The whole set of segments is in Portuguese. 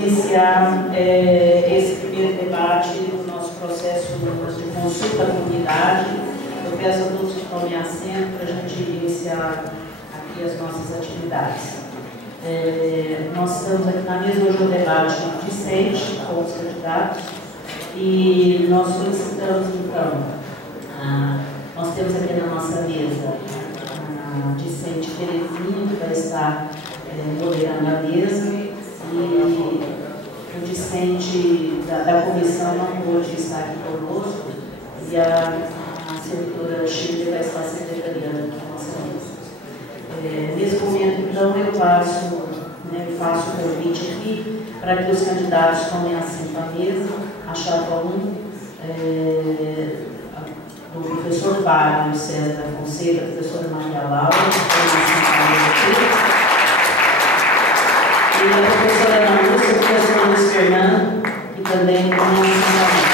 Iniciar esse primeiro debate do nosso processo de consulta à comunidade. Eu peço a todos que tomem assento para a gente iniciar aqui as nossas atividades. Nós estamos aqui na mesa hoje o debate discente com os candidatos e nós solicitamos então, nós temos aqui na nossa mesa a discente Terezinha, que vai estar moderando a mesa. E o discente da comissão não pôde estar aqui conosco e a servidora Chile vai estar secretariando a nossa mesa. Nesse momento, então, eu faço o convite aqui para que os candidatos tomem assento à mesa, a chapa 1, do professor Fábio César da Fonseca, a professora Maria Laura, que foi assentada aqui. E a professora Ana Lúcia, o professor Luiz Fernando, que também tem um ensinamento.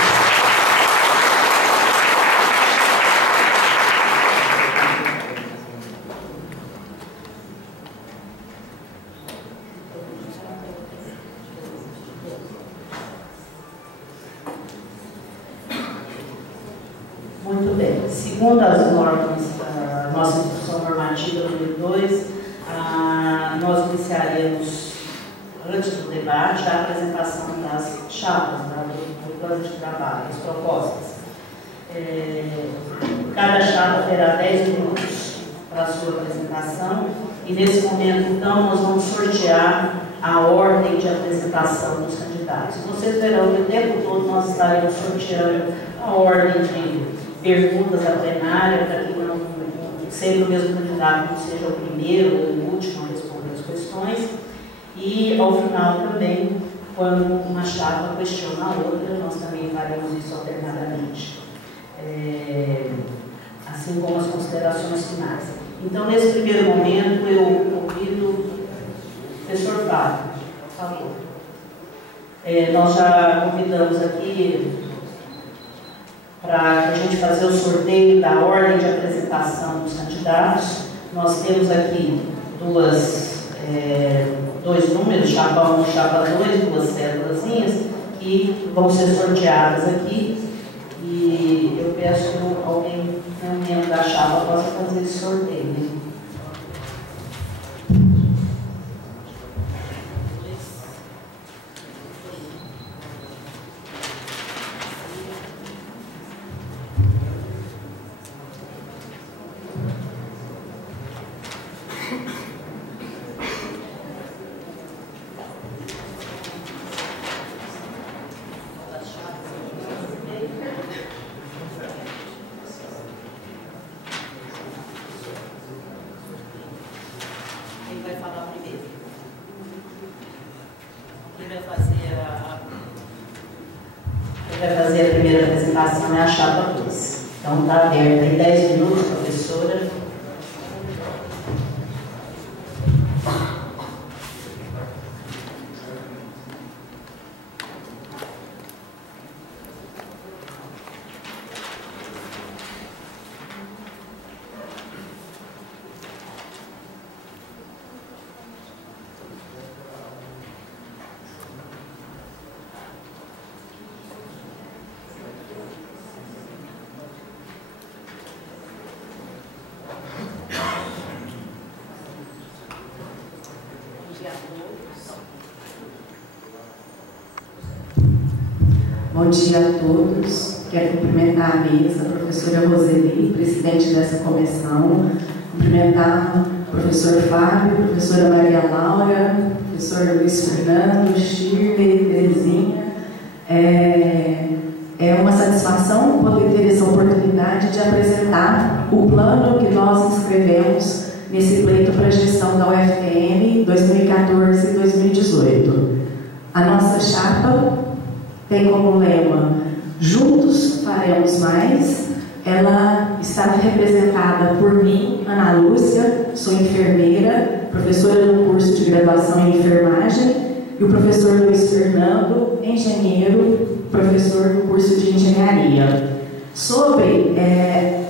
Muito bem. Segundo as normas da nossa instrução normativa número 2, nós iniciaremos, antes do debate, a apresentação das chapas, do plano de trabalho, as propostas. Cada chapa terá 10 minutos para a sua apresentação e, nesse momento, então, nós vamos sortear a ordem de apresentação dos candidatos. Vocês verão que o tempo todo nós estaremos sorteando a ordem de perguntas à plenária, para que não, sempre o mesmo candidato não seja o primeiro ou o último a responder as questões. E, ao final, também, quando uma chapa questiona a outra, nós também faremos isso alternadamente, assim como as considerações finais. Então, nesse primeiro momento, eu convido o professor Fábio, por favor. Nós já convidamos aqui para a gente fazer o sorteio da ordem de apresentação dos candidatos. Nós temos aqui dois números, chapa 1 e chapa 2, duas cédulazinhas, que vão ser sorteadas aqui. E eu peço que alguém, um membro da chapa, possa fazer esse sorteio. Quem vai fazer a primeira apresentação é a chapa 2. Então, está aberta em 10 minutos, professora. Bom dia a todos. Quero cumprimentar a mesa, a professora Roseli, presidente dessa comissão, cumprimentar o professor Fábio, a professora Maria Laura, o professor Luiz Fernando, Shirley, Terezinha. É uma satisfação poder ter essa oportunidade de apresentar o plano que nós inscrevemos nesse pleito para a gestão da UFPM 2014 e 2018. A nossa chapa tem como lema "Juntos faremos mais". Ela está representada por mim, Ana Lúcia, sou enfermeira, professora no curso de graduação em enfermagem, e o professor Luiz Fernando, engenheiro, professor no curso de engenharia. Sobre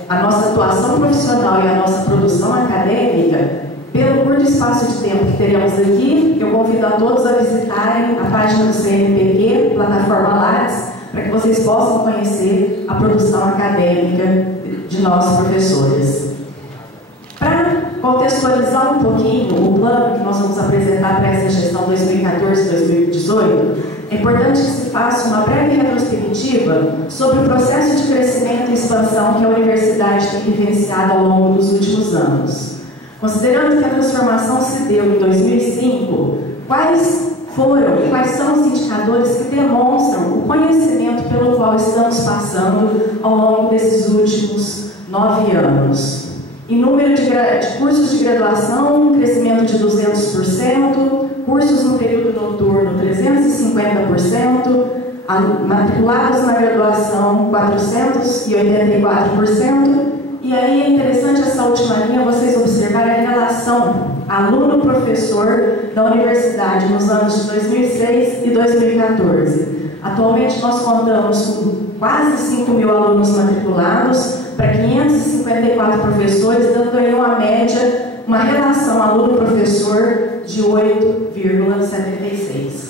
a nossa atuação profissional e a nossa produção acadêmica, pelo curto espaço de tempo que teremos aqui, eu convido a todos a visitarem a página do CNPq, plataforma Lattes, para que vocês possam conhecer a produção acadêmica de nossos professores. Para contextualizar um pouquinho o plano que nós vamos apresentar para essa gestão 2014-2018, é importante que se faça uma breve retrospectiva sobre o processo de crescimento e expansão que a universidade tem vivenciado ao longo dos últimos anos. Considerando que a transformação se deu em 2005, quais foram e quais são os indicadores que demonstram o conhecimento pelo qual estamos passando ao longo desses últimos 9 anos? Em número de cursos de graduação, um crescimento de 200%, cursos no período noturno, 350%, matriculados na graduação, 484%. E aí é interessante essa última linha, vocês observarem a relação aluno-professor da universidade nos anos de 2006 e 2014. Atualmente nós contamos com quase 5 mil alunos matriculados para 554 professores, dando aí uma média, uma relação aluno-professor de 8,76.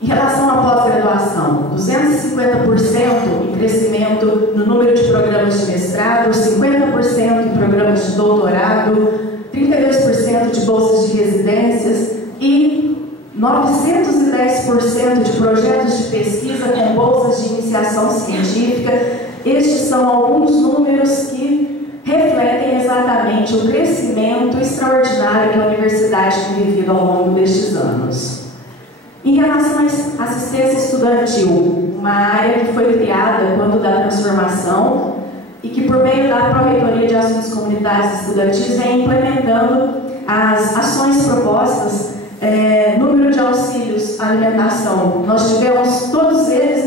Em relação à pós-graduação, 250% em crescimento no número de programas de mestrado, 50% em programas de doutorado, 32% de bolsas de residências e 910% de projetos de pesquisa com bolsas de iniciação científica. Estes são alguns números que refletem exatamente o crescimento extraordinário que a universidade tem vivido ao longo destes anos. Em relação à assistência estudantil, uma área que foi criada quando da transformação e que, por meio da Pró-Reitoria de Assuntos Comunitários e Estudantis, vem implementando as ações propostas, número de auxílios à alimentação. Nós tivemos todos eles,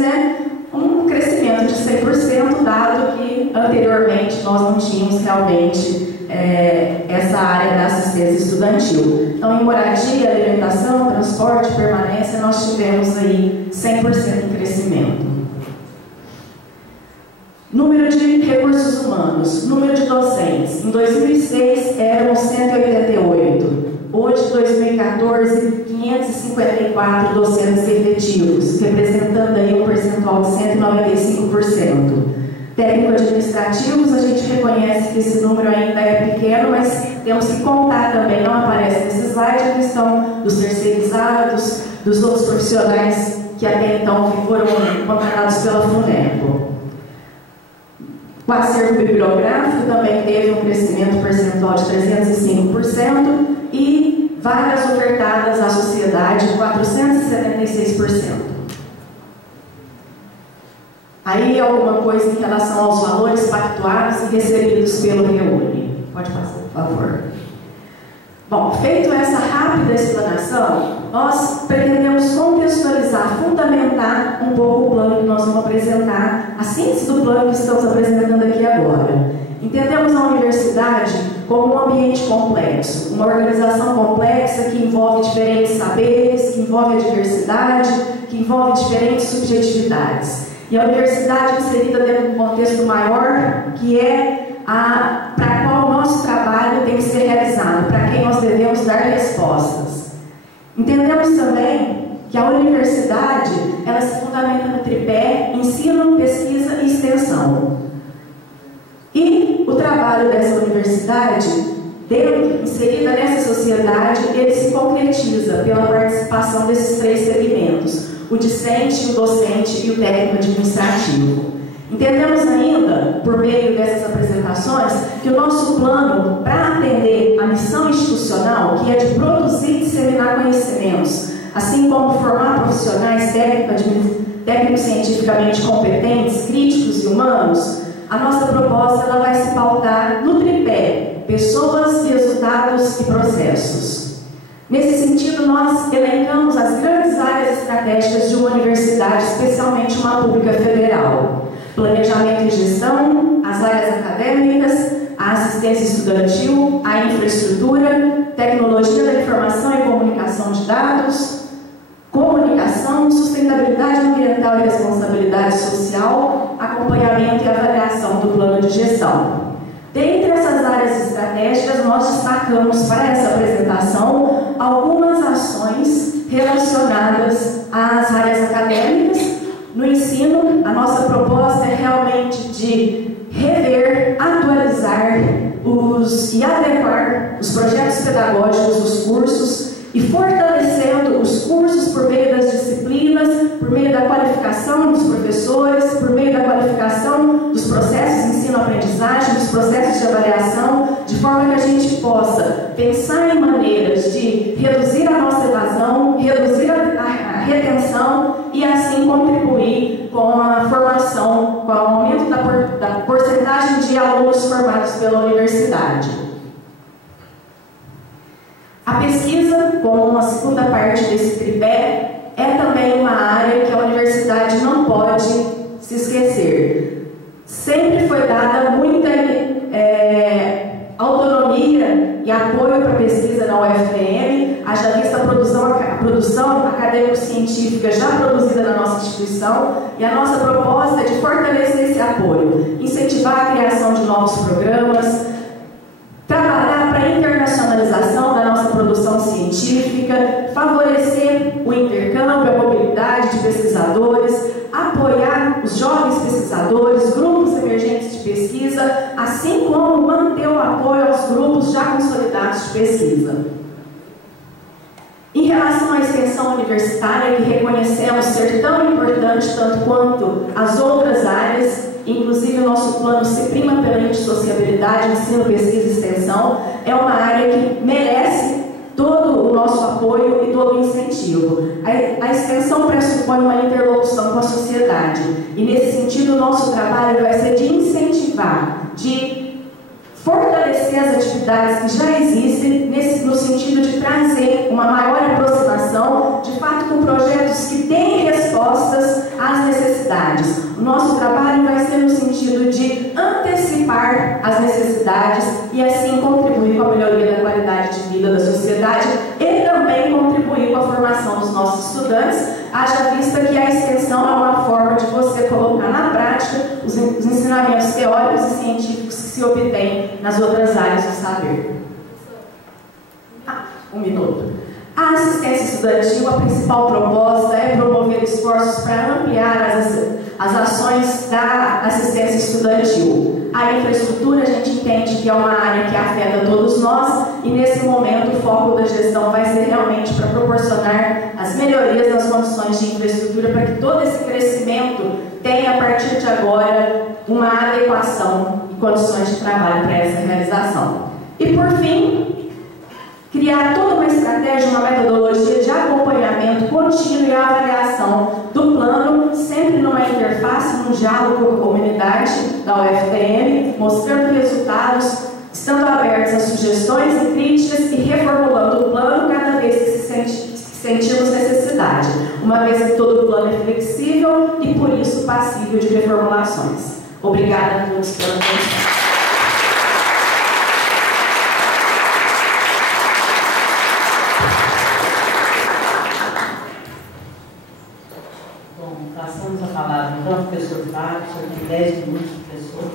um crescimento de 100%, dado que anteriormente nós não tínhamos realmente essa área da assistência estudantil. Então, em moradia, alimentação, transporte, permanência, nós tivemos aí 100% em crescimento. Número de recursos humanos, número de docentes. Em 2006 eram 188. Hoje, 2014, 554 docentes efetivos, representando aí um percentual de 195%. Técnico-administrativos, a gente reconhece que esse número ainda é pequeno, mas temos que contar também, não aparece nesse slide, a questão dos terceirizados, dos outros profissionais que até então foram contratados pela FUNECO. O acervo bibliográfico também teve um crescimento percentual de 305% e vagas ofertadas à sociedade, 476%. Aí alguma coisa em relação aos valores pactuados e recebidos pelo REUNE. Pode passar, por favor. Bom, feito essa rápida explanação, nós pretendemos contextualizar, fundamentar um pouco o plano que nós vamos apresentar, a síntese do plano que estamos apresentando aqui agora. Entendemos a universidade como um ambiente complexo, uma organização complexa que envolve diferentes saberes, que envolve a diversidade, que envolve diferentes subjetividades. E a universidade inserida dentro de um contexto maior, que é para qual o nosso trabalho tem que ser realizado, para quem nós devemos dar respostas. Entendemos também que a universidade, ela se fundamenta no tripé ensino, pesquisa e extensão. E o trabalho dessa universidade, inserida nessa sociedade, ele se concretiza pela participação desses 3 segmentos: o discente, o docente e o técnico administrativo. Entendemos ainda, por meio dessas apresentações, que o nosso plano para atender a missão institucional, que é de produzir e disseminar conhecimentos, assim como formar profissionais técnico-cientificamente competentes, críticos e humanos, a nossa proposta ela vai se pautar no tripé: pessoas, resultados e processos. Nesse sentido, nós elencamos as grandes áreas estratégicas de uma universidade, especialmente uma pública federal: planejamento e gestão, as áreas acadêmicas, a assistência estudantil, a infraestrutura, tecnologia da informação e comunicação de dados, comunicação, sustentabilidade ambiental e responsabilidade social, acompanhamento e avaliação do plano de gestão. Dentre essas áreas estratégicas, nós destacamos para essa apresentação algumas ações relacionadas às áreas acadêmicas. No ensino, a nossa proposta é realmente de rever, atualizar e adequar os projetos pedagógicos dos cursos e fortalecendo os cursos por meio das disciplinas, por meio da qualificação dos professores, por meio da qualificação dos processos de ensino-aprendizagem, dos processos de avaliação, de forma que a gente possa pensar em maneiras de reduzir a nossa evasão, reduzir a retenção e assim contribuir com a formação, com o aumento da porcentagem de alunos formados pela universidade. A pesquisa, como uma segunda parte desse tripé, é também uma área que a universidade não pode se esquecer. Sempre foi dada muita autonomia e apoio para a pesquisa na UFPM, haja vista a produção acadêmico-científica já produzida na nossa instituição, e a nossa proposta é de fortalecer esse apoio, incentivar a criação de novos programas, trabalhar para a internacionalização da nossa produção científica, favorecer o intercâmbio, a mobilidade de pesquisadores, apoiar os jovens pesquisadores, grupos emergentes de pesquisa, assim como manter o apoio aos grupos já consolidados de pesquisa. Em relação à extensão universitária, que reconhecemos ser tão importante tanto quanto as outras áreas, inclusive o nosso plano se prima pela indissociabilidade, ensino, pesquisa e extensão, é uma área que merece todo o nosso apoio e todo o incentivo. A extensão pressupõe uma interlocução com a sociedade, e nesse sentido o nosso trabalho vai ser de incentivar, de fortalecer as atividades que já existem, no sentido de trazer uma maior aproximação, de fato com projetos que têm respostas às necessidades. O nosso trabalho vai ser no sentido de antecipar as necessidades e assim contribuir com a melhoria da qualidade de vida da sociedade e também contribuir com a formação dos nossos estudantes, haja vista que a extensão é uma forma de você colocar na prática os ensinamentos teóricos e científicos que se obtêm nas outras áreas do saber. Um minuto. A assistência estudantil, a principal proposta é promover esforços para ampliar as ações da assistência estudantil. A infraestrutura a gente entende que é uma área que afeta todos nós e nesse momento o foco da gestão vai ser realmente para proporcionar as melhorias nas condições de infraestrutura para que todo esse crescimento tenha a partir de agora uma adequação e condições de trabalho para essa realização. E por fim, criar toda uma estratégia, uma metodologia de acompanhamento contínuo e avaliação do plano, sempre numa interface, num diálogo com a comunidade da UFPM, mostrando resultados, estando abertos a sugestões e críticas e reformulando o plano cada vez que sentimos necessidade, uma vez que todo o plano é flexível e, por isso, passível de reformulações. Obrigada a todos pela atenção. Passamos a palavra então ao professor Fábio, o senhor tem 10 minutos, professor.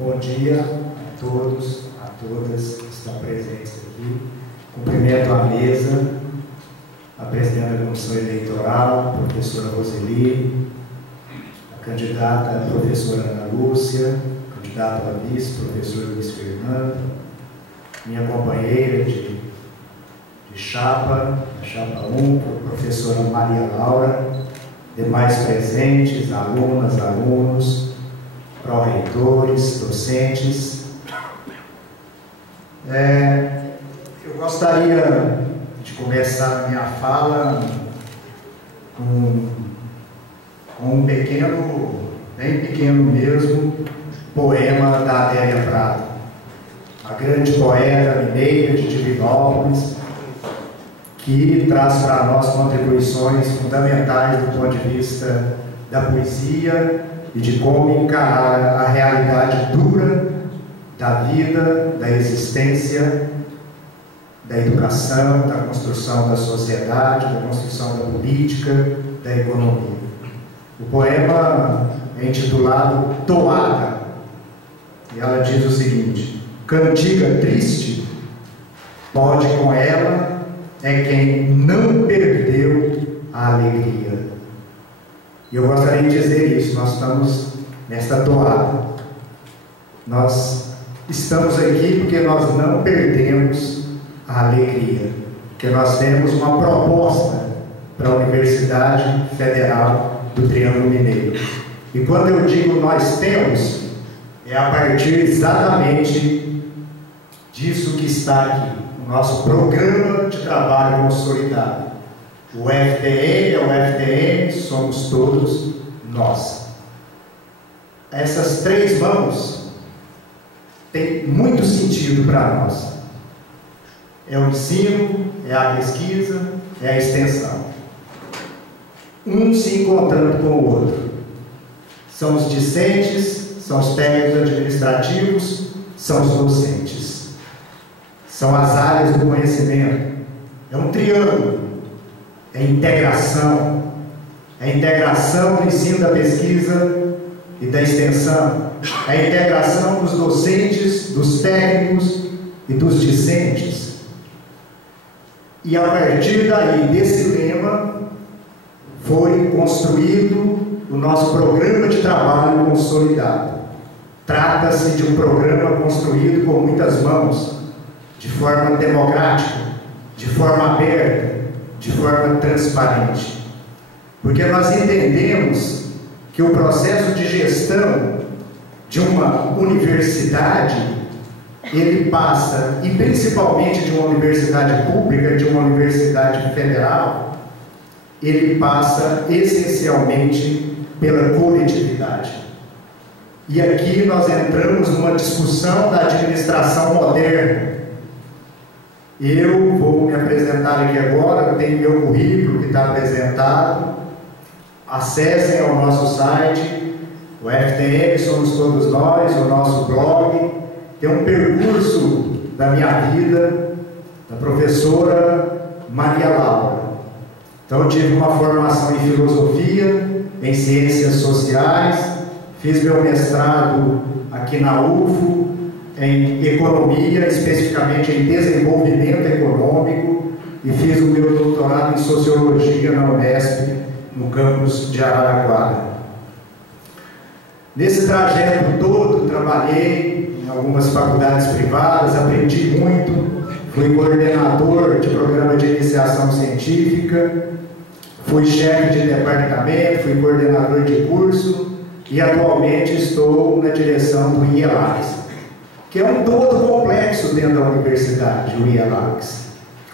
Bom dia a todos, a todas que estão presentes aqui. Cumprimento a mesa, a presidente da Comissão Eleitoral, a professora Roseli, a candidata a professora Ana Lúcia, candidata a vice, professor Luiz Fernando, minha companheira de chapa, a chapa 1, a professora Maria Laura, demais presentes, alunas, alunos, pró-reitores, docentes. Eu gostaria de começar a minha fala com um pequeno bem pequeno mesmo, poema da Adélia Prado, a grande poeta mineira de Divinópolis, que traz para nós contribuições fundamentais do ponto de vista da poesia e de como encarar a realidade dura da vida, da existência, da educação, da construção da sociedade, da construção da política, da economia. O poema é intitulado Toada, e ela diz o seguinte: cantiga triste, pode com ela é quem não perdeu a alegria. E eu gostaria de dizer isso, nós estamos nesta toada. Nós estamos aqui porque nós não perdemos a alegria, porque nós temos uma proposta para a Universidade Federal do Triângulo Mineiro. E quando eu digo nós temos, é a partir exatamente disso que está aqui, o nosso programa de trabalho consolidado. O FTM é o FTM, somos todos nós. Essas três mãos têm muito sentido para nós. É o ensino, é a pesquisa, é a extensão. Um se encontrando com o outro. São os discentes, são os técnicos administrativos, são os docentes. São as áreas do conhecimento. É um triângulo. É integração. É a integração do ensino, da pesquisa e da extensão. É a integração dos docentes, dos técnicos e dos discentes. E a partir daí, desse lema, foi construído o nosso programa de trabalho consolidado. Trata-se de um programa construído com muitas mãos, de forma democrática, de forma aberta, de forma transparente. Porque nós entendemos que o processo de gestão de uma universidade, ele passa, e principalmente de uma universidade pública, de uma universidade federal, ele passa essencialmente pela coletividade. E aqui nós entramos numa discussão da administração moderna. Eu vou me apresentar aqui agora, tenho meu currículo que está apresentado. Acessem ao nosso site, o FTM Somos Todos Nós, o nosso blog. Tem um percurso da minha vida, da professora Maria Laura. Então eu tive uma formação em filosofia, em ciências sociais, fiz meu mestrado aqui na UFO, em economia, especificamente em desenvolvimento econômico, e fiz o meu doutorado em sociologia na Unesp, no campus de Araraquara. Nesse trajeto todo, trabalhei em algumas faculdades privadas, aprendi muito, fui coordenador de programa de iniciação científica, fui chefe de departamento, fui coordenador de curso e atualmente estou na direção do IELAX, que é um todo complexo dentro da universidade, o IELAX,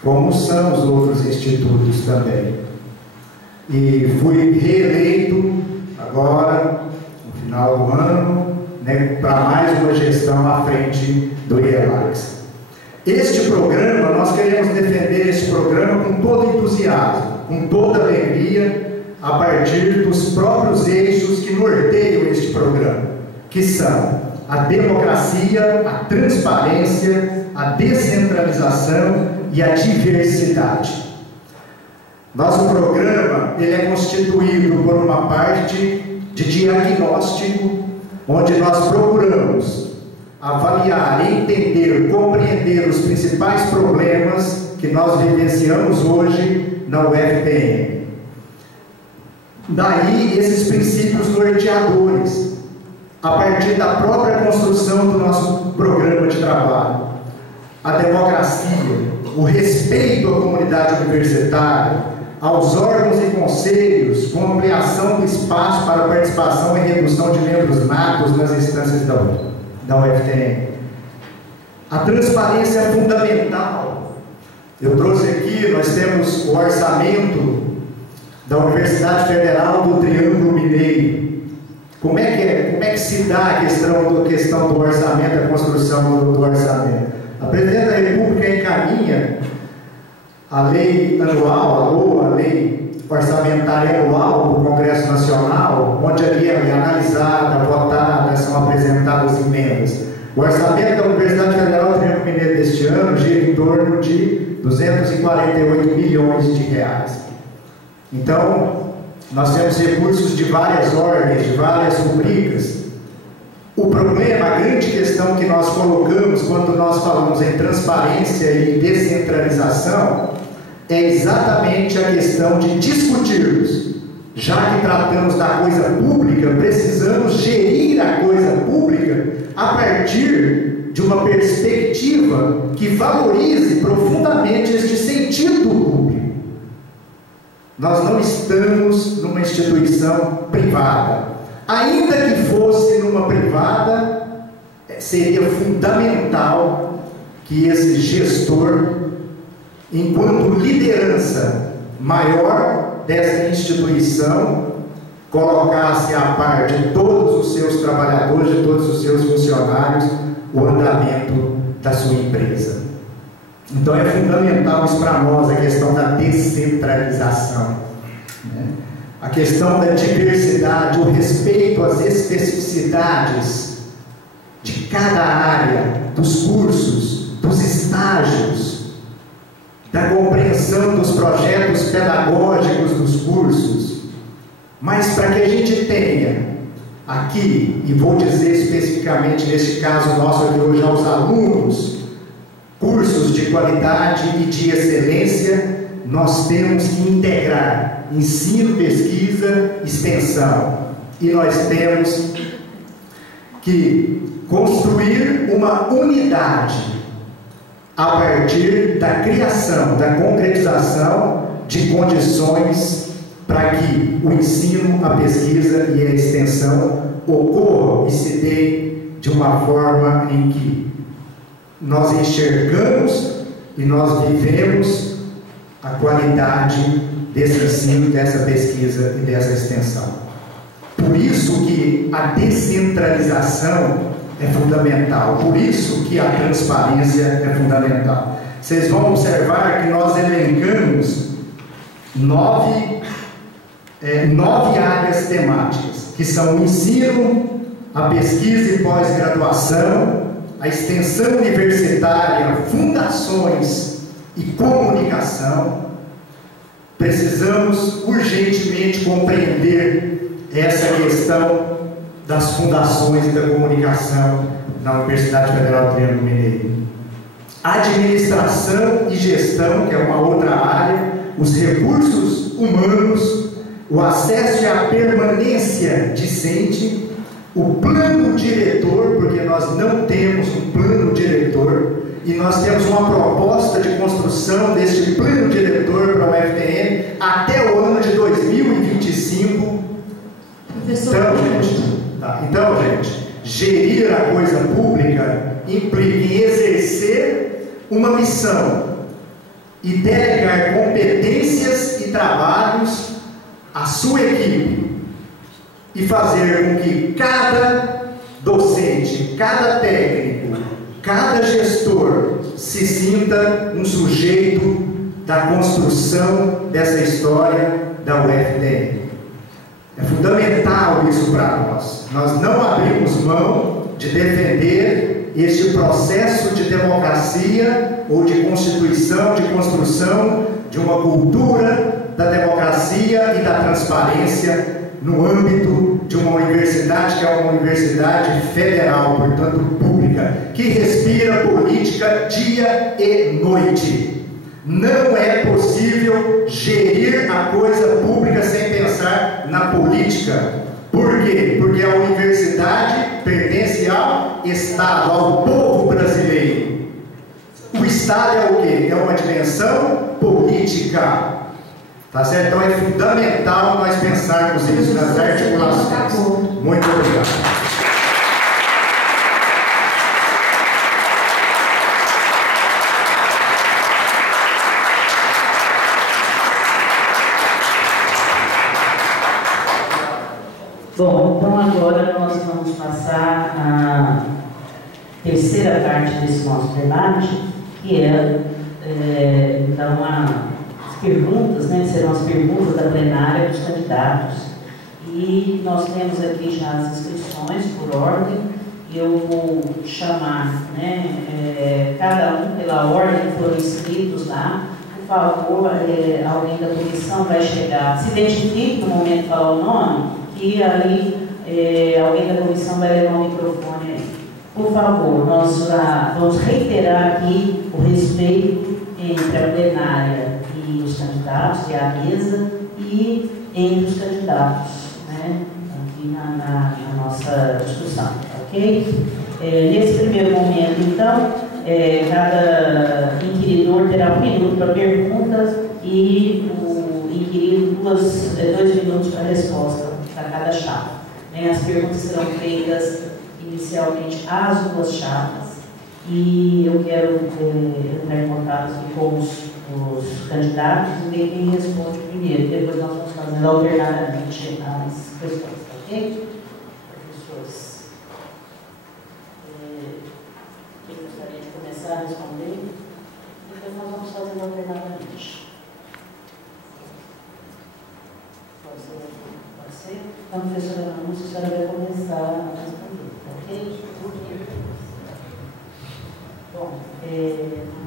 como são os outros institutos também. E fui reeleito agora, no final do ano, né, para mais uma gestão à frente do IELAX. Este programa, nós queremos defender este programa com todo entusiasmo, com toda alegria, a partir dos próprios eixos que norteiam este programa, que são a democracia, a transparência, a descentralização e a diversidade. Nosso programa ele é constituído por uma parte de diagnóstico, onde nós procuramos avaliar, entender, compreender os principais problemas que nós vivenciamos hoje na UFPM. Daí esses princípios norteadores, a partir da própria construção do nosso programa de trabalho. A democracia, o respeito à comunidade universitária, aos órgãos e conselhos, com ampliação do espaço para participação e redução de membros natos nas instâncias da UFTM. A transparência é fundamental. Eu trouxe aqui, nós temos o orçamento da Universidade Federal do Triângulo Mineiro, Como é que se dá a questão do orçamento, a construção do orçamento? A Presidente da República encaminha a lei anual, ou a lei orçamentária anual do Congresso Nacional, onde ali é analisada, votada, são apresentadas emendas. O orçamento da Universidade Federal do Triângulo Mineiro deste ano gira em torno de 248 milhões de reais. Então, nós temos recursos de várias ordens, de várias rubricas. O problema, a grande questão que nós colocamos quando nós falamos em transparência e descentralização é exatamente a questão de discutirmos. Já que tratamos da coisa pública, precisamos gerir a coisa pública a partir de uma perspectiva que valorize profundamente este sentido público. Nós não estamos numa instituição privada. Ainda que fosse numa privada, seria fundamental que esse gestor, enquanto liderança maior dessa instituição, colocasse a par de todos os seus trabalhadores, de todos os seus funcionários, o andamento da sua empresa. Então é fundamental isso para nós, a questão da descentralização, né? A questão da diversidade, o respeito às especificidades de cada área, dos cursos, dos estágios, da compreensão dos projetos pedagógicos dos cursos, mas para que a gente tenha aqui, e vou dizer especificamente neste caso nosso aqui hoje aos alunos, cursos de qualidade e de excelência, nós temos que integrar ensino, pesquisa, extensão, e nós temos que construir uma unidade a partir da criação, da concretização de condições para que o ensino, a pesquisa e a extensão ocorram e se dê de uma forma em que nós enxergamos e nós vivemos a qualidade desse ensino, dessa pesquisa e dessa extensão. Por isso que a descentralização é fundamental, por isso que a transparência é fundamental. Vocês vão observar que nós elencamos nove áreas temáticas, que são o ensino, a pesquisa e pós-graduação, a extensão universitária, fundações e comunicação. Precisamos urgentemente compreender essa questão das fundações da comunicação na Universidade Federal do Triângulo Mineiro. Administração e gestão, que é uma outra área, os recursos humanos, o acesso e a permanência discente, o plano diretor, porque nós não temos um plano diretor, e nós temos uma proposta de construção deste plano diretor para o UFTM até o ano de 2025. Então, gente, gerir a coisa pública implica em exercer uma missão e delegar competências e trabalhos à sua equipe e fazer com que cada docente, cada técnico, cada gestor se sinta um sujeito da construção dessa história da UFTM. É fundamental isso para nós. Nós não abrimos mão de defender este processo de democracia ou de constituição, de construção de uma cultura da democracia e da transparência no âmbito de uma universidade que é uma universidade federal, portanto pública, que respira política dia e noite. Não é possível gerir a coisa pública sem pensar na política. Por quê? Porque a universidade pertence ao Estado, ao povo brasileiro. O Estado é o quê? É uma dimensão política. Tá certo? Então é fundamental nós pensarmos isso nas articulações. Muito obrigado. Bom, então agora nós vamos passar à terceira parte desse nosso debate, que então, as perguntas, né, serão as perguntas da plenária dos candidatos. E nós temos aqui já as inscrições por ordem. Eu vou chamar, né, cada um pela ordem que foram inscritos lá. Por favor, alguém da comissão vai chegar, se identifique no momento de falar o nome, e aí alguém da comissão vai levar o microfone aí. Por favor, nós vamos reiterar aqui o respeito entre a plenária e os candidatos, e a mesa, e entre os candidatos, né, aqui na nossa discussão, ok? Nesse primeiro momento, então, cada inquiridor terá 1 minuto para perguntas e o inquirido 2 minutos para resposta para cada chapa. As perguntas serão feitas inicialmente às 2 chapas e eu quero entrar em contato aqui com os candidatos e ver quem responde primeiro. Depois nós vamos fazendo alternadamente as questões, ok? Professores, quem gostaria de começar a responder? Depois nós vamos fazendo alternadamente. Pode ser? Então, professora Anúncio, a senhora vai começar a responder, ok? Bom,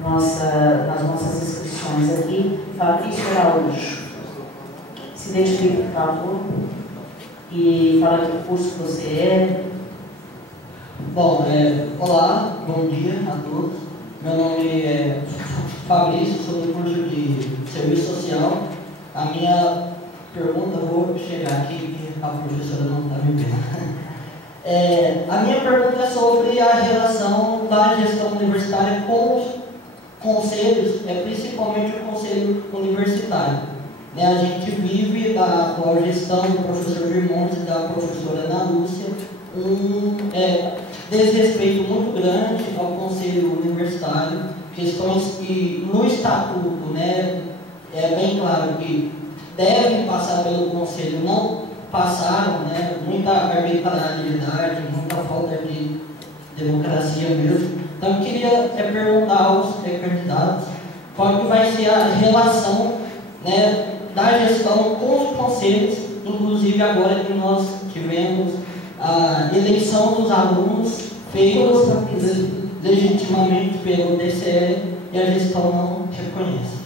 nas nossas inscrições aqui, Fabrício Araújo. Se identifique, por favor, e fala que curso que você é. Bom, olá, bom dia a todos. Meu nome é Fabrício, sou do curso de Serviço Social. A minha pergunta, vou chegar aqui, que a professora não está me vendo. A minha pergunta é sobre a relação da gestão universitária com os conselhos, principalmente o conselho universitário. A gente vive da atual gestão do professor Girmondes e da professora Ana Lúcia um desrespeito muito grande ao conselho universitário, questões que no estatuto, né, é bem claro que devem passar pelo conselho, não passaram, né, muita arbitrariedade, muita falta de democracia mesmo. Então eu queria perguntar aos candidatos qual que vai ser a relação, né, da gestão com os conselhos, inclusive agora que nós tivemos a eleição dos alunos feitos legitimamente pelo TCE e a gestão não reconhece.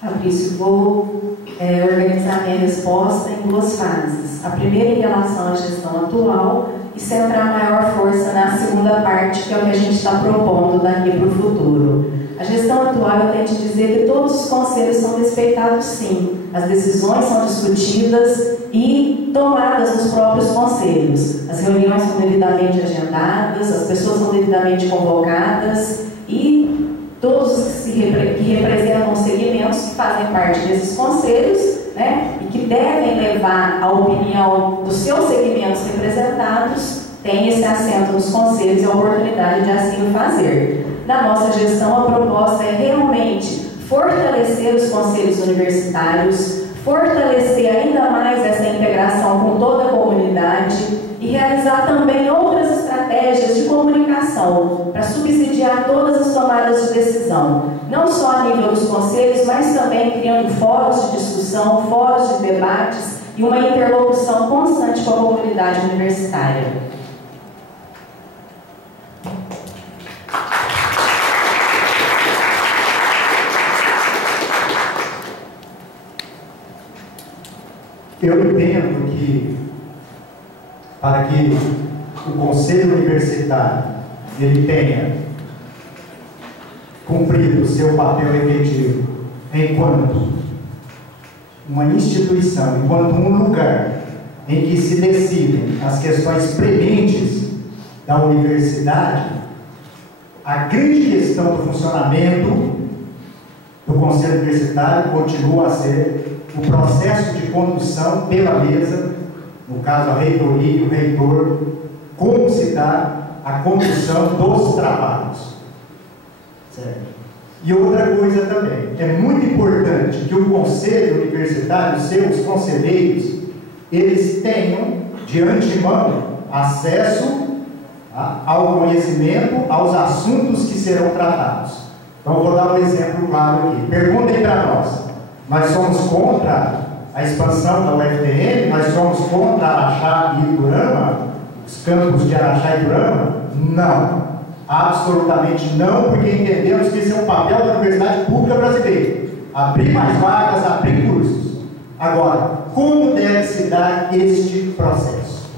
Fabrício, vou organizar minha resposta em 2 fases. A primeira em relação à gestão atual e centrar maior força na segunda parte, que é o que a gente está propondo daqui para o futuro. A gestão atual, eu tenho que dizer que todos os conselhos são respeitados, sim. As decisões são discutidas e tomadas nos próprios conselhos. As reuniões são devidamente agendadas, as pessoas são devidamente convocadas e todos que representam segmentos que fazem parte desses conselhos, né, e que devem levar a opinião dos seus segmentos representados, têm esse assento nos conselhos e a oportunidade de assim o fazer. Na nossa gestão, a proposta é realmente fortalecer os conselhos universitários, fortalecer ainda mais essa integração com toda a comunidade e realizar também outras estratégias de comunicação para subsidiar todas as tomadas de decisão, não só a nível dos conselhos, mas também criando fóruns de discussão, fóruns de debates e uma interlocução constante com a comunidade universitária. Eu entendo que, para que o Conselho Universitário ele tenha cumprido o seu papel efetivo enquanto uma instituição, enquanto um lugar em que se decidem as questões prementes da universidade, a grande questão do funcionamento do Conselho Universitário continua a ser o processo de condução pela mesa, no caso a reitoria e o reitor, como se dá a condução dos trabalhos. Certo. E outra coisa também, é muito importante que o conselho universitário, seus conselheiros, eles tenham, de antemão, acesso ao conhecimento, aos assuntos que serão tratados. Então, vou dar um exemplo claro aqui. Perguntem para nós. Nós somos contra a expansão da UFTM? Nós somos contra Araxá e Iturama? Os campos de Araxá e Iturama? Não. Absolutamente não, porque entendemos que esse é um papel da Universidade Pública Brasileira. Abrir mais vagas, abrir cursos. Agora, como deve se dar este processo?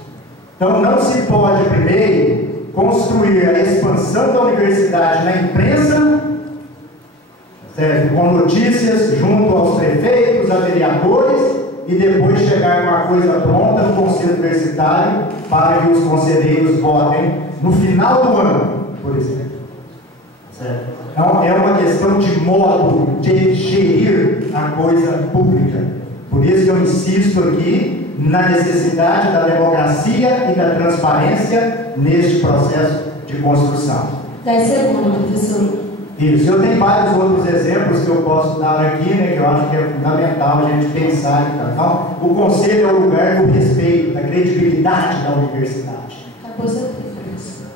Então, não se pode, primeiro, construir a expansão da universidade na imprensa, certo? Com notícias junto aos prefeitos, a vereadores, e depois chegar com a coisa pronta no Conselho Universitário para que os conselheiros votem no final do ano, por exemplo. Certo? Então, é uma questão de modo de gerir a coisa pública. Por isso que eu insisto aqui na necessidade da democracia e da transparência neste processo de construção. 10 segundos, professor. Isso, eu tenho vários outros exemplos que eu posso dar aqui, né, que eu acho que é fundamental a gente pensar. Então, o conselho é o lugar do respeito, da credibilidade da universidade. Acabou seu tempo, professor.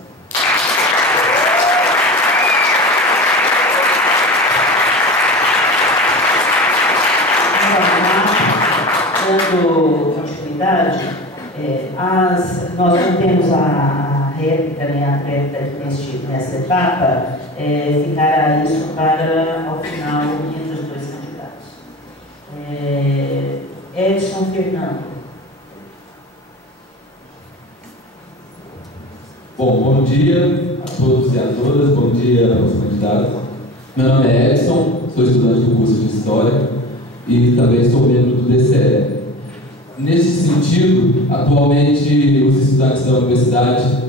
Dando continuidade, nós não temos a réplica, né, a réplica nessa etapa, ficará isso para, ao final, entre os dois candidatos. Edson Fernando. Bom dia a todos e a todas, bom dia aos candidatos. Meu nome é Edson, sou estudante do curso de História e também sou membro do DCE. Nesse sentido, atualmente os estudantes da universidade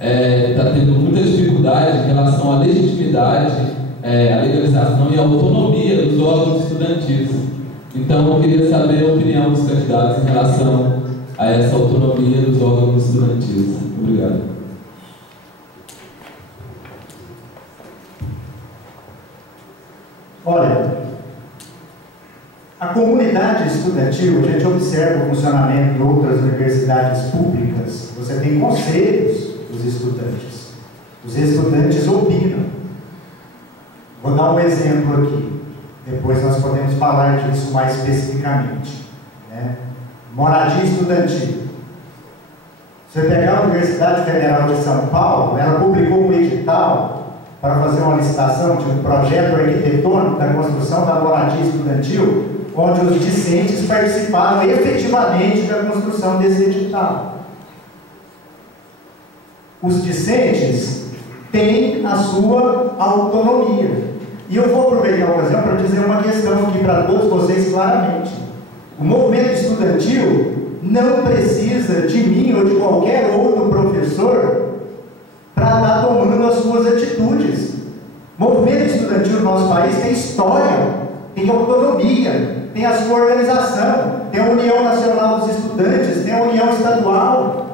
estão tendo muita dificuldade em relação à legitimidade, à legalização e à autonomia dos órgãos estudantis. Então, eu queria saber a opinião dos candidatos em relação a essa autonomia dos órgãos estudantis. Obrigado. Olha, a comunidade estudantil, a gente observa o funcionamento de outras universidades públicas, você tem conselhos dos estudantes. Os estudantes opinam. Vou dar um exemplo aqui, depois nós podemos falar disso mais especificamente. Né? Moradia estudantil. Você pegar a Universidade Federal de São Paulo, ela publicou um edital para fazer uma licitação de um projeto arquitetônico da construção da moradia estudantil, onde os discentes participaram efetivamente da construção desse edital. Os discentes têm a sua autonomia. E eu vou aproveitar a ocasião para dizer uma questão aqui para todos vocês claramente. O movimento estudantil não precisa de mim ou de qualquer outro professor para estar tomando as suas atitudes. O movimento estudantil do nosso país tem história, tem autonomia, tem a sua organização, tem a União Nacional dos Estudantes, tem a União Estadual.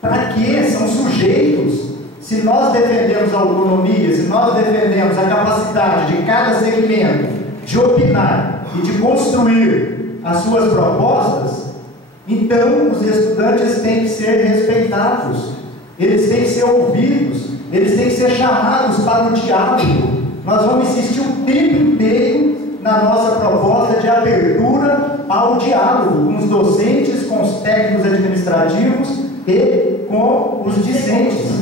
Para quê? São sujeitos. Se nós defendemos a autonomia, se nós defendemos a capacidade de cada segmento de opinar e de construir as suas propostas, então os estudantes têm que ser respeitados, eles têm que ser ouvidos, eles têm que ser chamados para o diálogo. Nós vamos insistir o tempo inteiro na nossa proposta de abertura ao diálogo com os docentes, com os técnicos administrativos e com os discentes.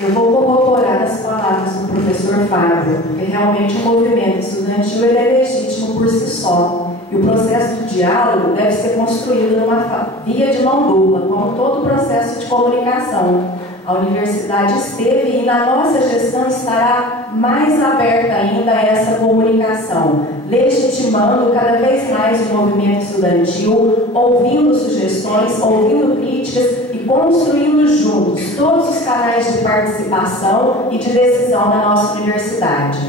Eu vou corroborar as palavras do professor Fábio, porque realmente o movimento estudantil ele é legítimo por si só. E o processo de diálogo deve ser construído numa via de mão dupla, como todo processo de comunicação. A universidade esteve e na nossa gestão estará mais aberta ainda a essa comunicação, legitimando cada vez mais o movimento estudantil, ouvindo sugestões, ouvindo críticas e construindo juntos todos os canais de participação e de decisão na nossa universidade.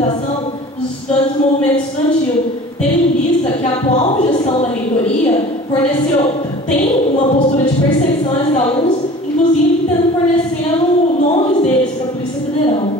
responsabilização dos estudantes do movimento estudantil, tendo em vista que a atual gestão da reitoria tem uma postura de perseguição aos alunos, inclusive fornecendo nomes deles para a Polícia Federal.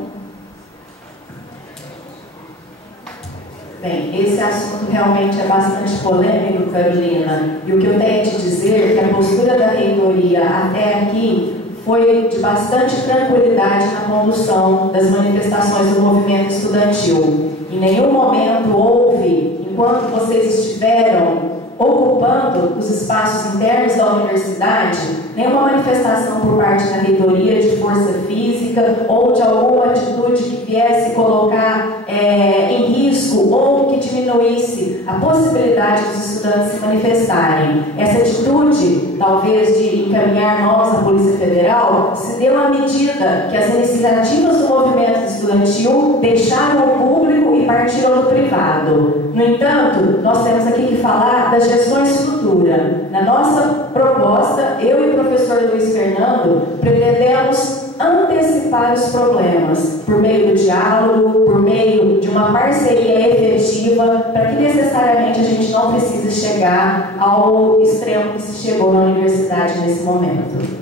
Bem, esse assunto realmente é bastante polêmico, Carolina, e o que eu tenho a te dizer é que a postura da reitoria até aqui foi de bastante tranquilidade na condução das manifestações do movimento estudantil. Em nenhum momento houve, enquanto vocês estiveram ocupando os espaços internos da universidade, nenhuma manifestação por parte da reitoria de força física ou de alguma atitude que viesse colocar em risco ou que diminuísse a possibilidade dos estudantes se manifestarem. Essa atitude, talvez de encaminhar nós à Polícia Federal, se deu à medida que as iniciativas do movimento estudantil deixaram o público e partiram do privado. No entanto, nós temos aqui que falar das gestões futuras. Na nossa proposta, eu e o professor Luiz Fernando pretendemos antecipar os problemas por meio do diálogo, por meio de uma parceria efetiva, para que necessariamente a gente não precise chegar ao extremo que se chegou na universidade nesse momento.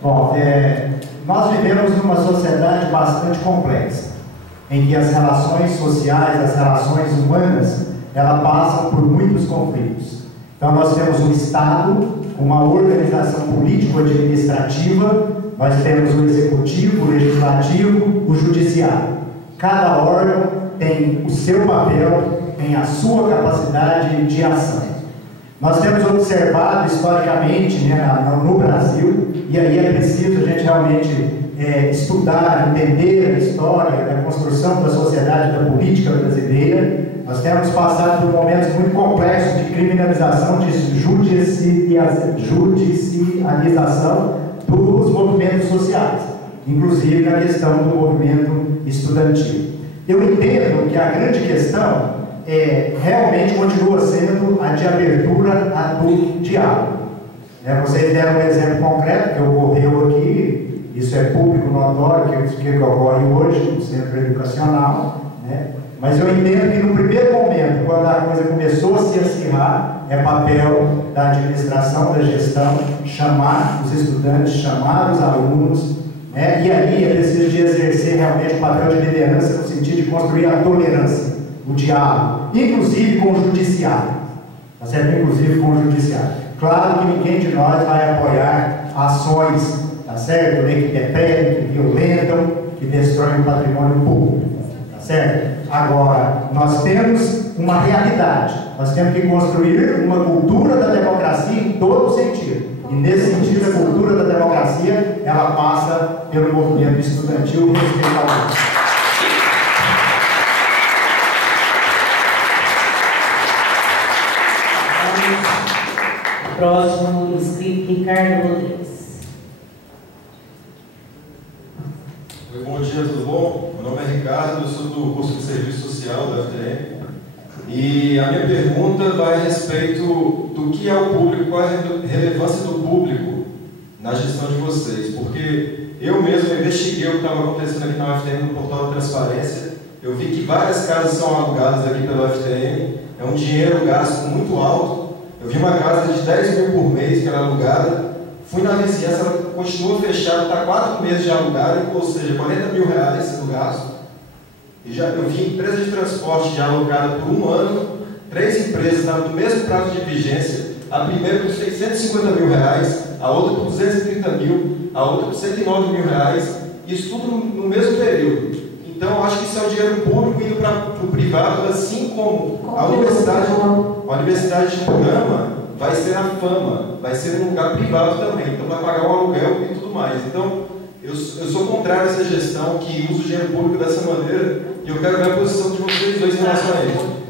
Bom, nós vivemos numa sociedade bastante complexa, em que as relações sociais, as relações humanas, elas passam por muitos conflitos. Então nós temos um Estado, uma organização político-administrativa, nós temos o Executivo, o Legislativo, o Judiciário. Cada órgão tem o seu papel, tem a sua capacidade de ação. Nós temos observado historicamente, no Brasil, e aí é preciso a gente realmente estudar, entender a história da construção da sociedade, da política brasileira. Nós temos passado por momentos muito complexos de criminalização, de judicialização dos movimentos sociais, inclusive na questão do movimento estudantil. Eu entendo que a grande questão realmente continua sendo a de abertura do diálogo. Vocês deram um exemplo concreto que ocorreu aqui, isso é público notório, que ocorre hoje no centro educacional, mas eu entendo que no primeiro momento, quando a coisa começou a se acirrar, é papel da administração, da gestão, chamar os estudantes, chamar os alunos, e aí é preciso de exercer realmente o papel de liderança no sentido de construir a tolerância, o diálogo, inclusive com o judiciário, tá certo? Inclusive com o judiciário. Claro que ninguém de nós vai apoiar ações, tá certo? Que depredam, que violentam, que destroem o patrimônio público, tá certo? Agora, nós temos uma realidade, nós temos que construir uma cultura da democracia em todo o sentido. E nesse sentido, a cultura da democracia, ela passa pelo movimento estudantil e respeito ao outro. Próximo inscrito, Ricardo Rodrigues. Oi, bom dia, tudo bom? Meu nome é Ricardo, eu sou do curso de Serviço Social da FTM. E a minha pergunta vai a respeito do que é o público, qual é a relevância do público na gestão de vocês. Porque eu mesmo investiguei o que estava acontecendo aqui na UFTM no portal da Transparência. Eu vi que várias casas são alugadas aqui pela UFTM, é um dinheiro gasto muito alto. Eu vi uma casa de 10 mil por mês que era alugada, fui na vizinhança, ela continua fechada, está 4 meses de alugada, ou seja, 40 mil reais no gasto. E eu vi empresa de transporte já alugada por 1 ano, 3 empresas no mesmo prazo de vigência, a primeira por 650 mil reais, a outra por 230 mil, a outra por 109 mil reais, isso tudo no mesmo período. Então, eu acho que isso é o dinheiro público indo para o privado, assim como a Universidade de Roraima vai ser na Fama, vai ser um lugar privado também, então vai pagar o aluguel e tudo mais. Então, eu sou contrário a essa gestão que usa o dinheiro público dessa maneira e eu quero ver a posição de vocês dois em relação a isso.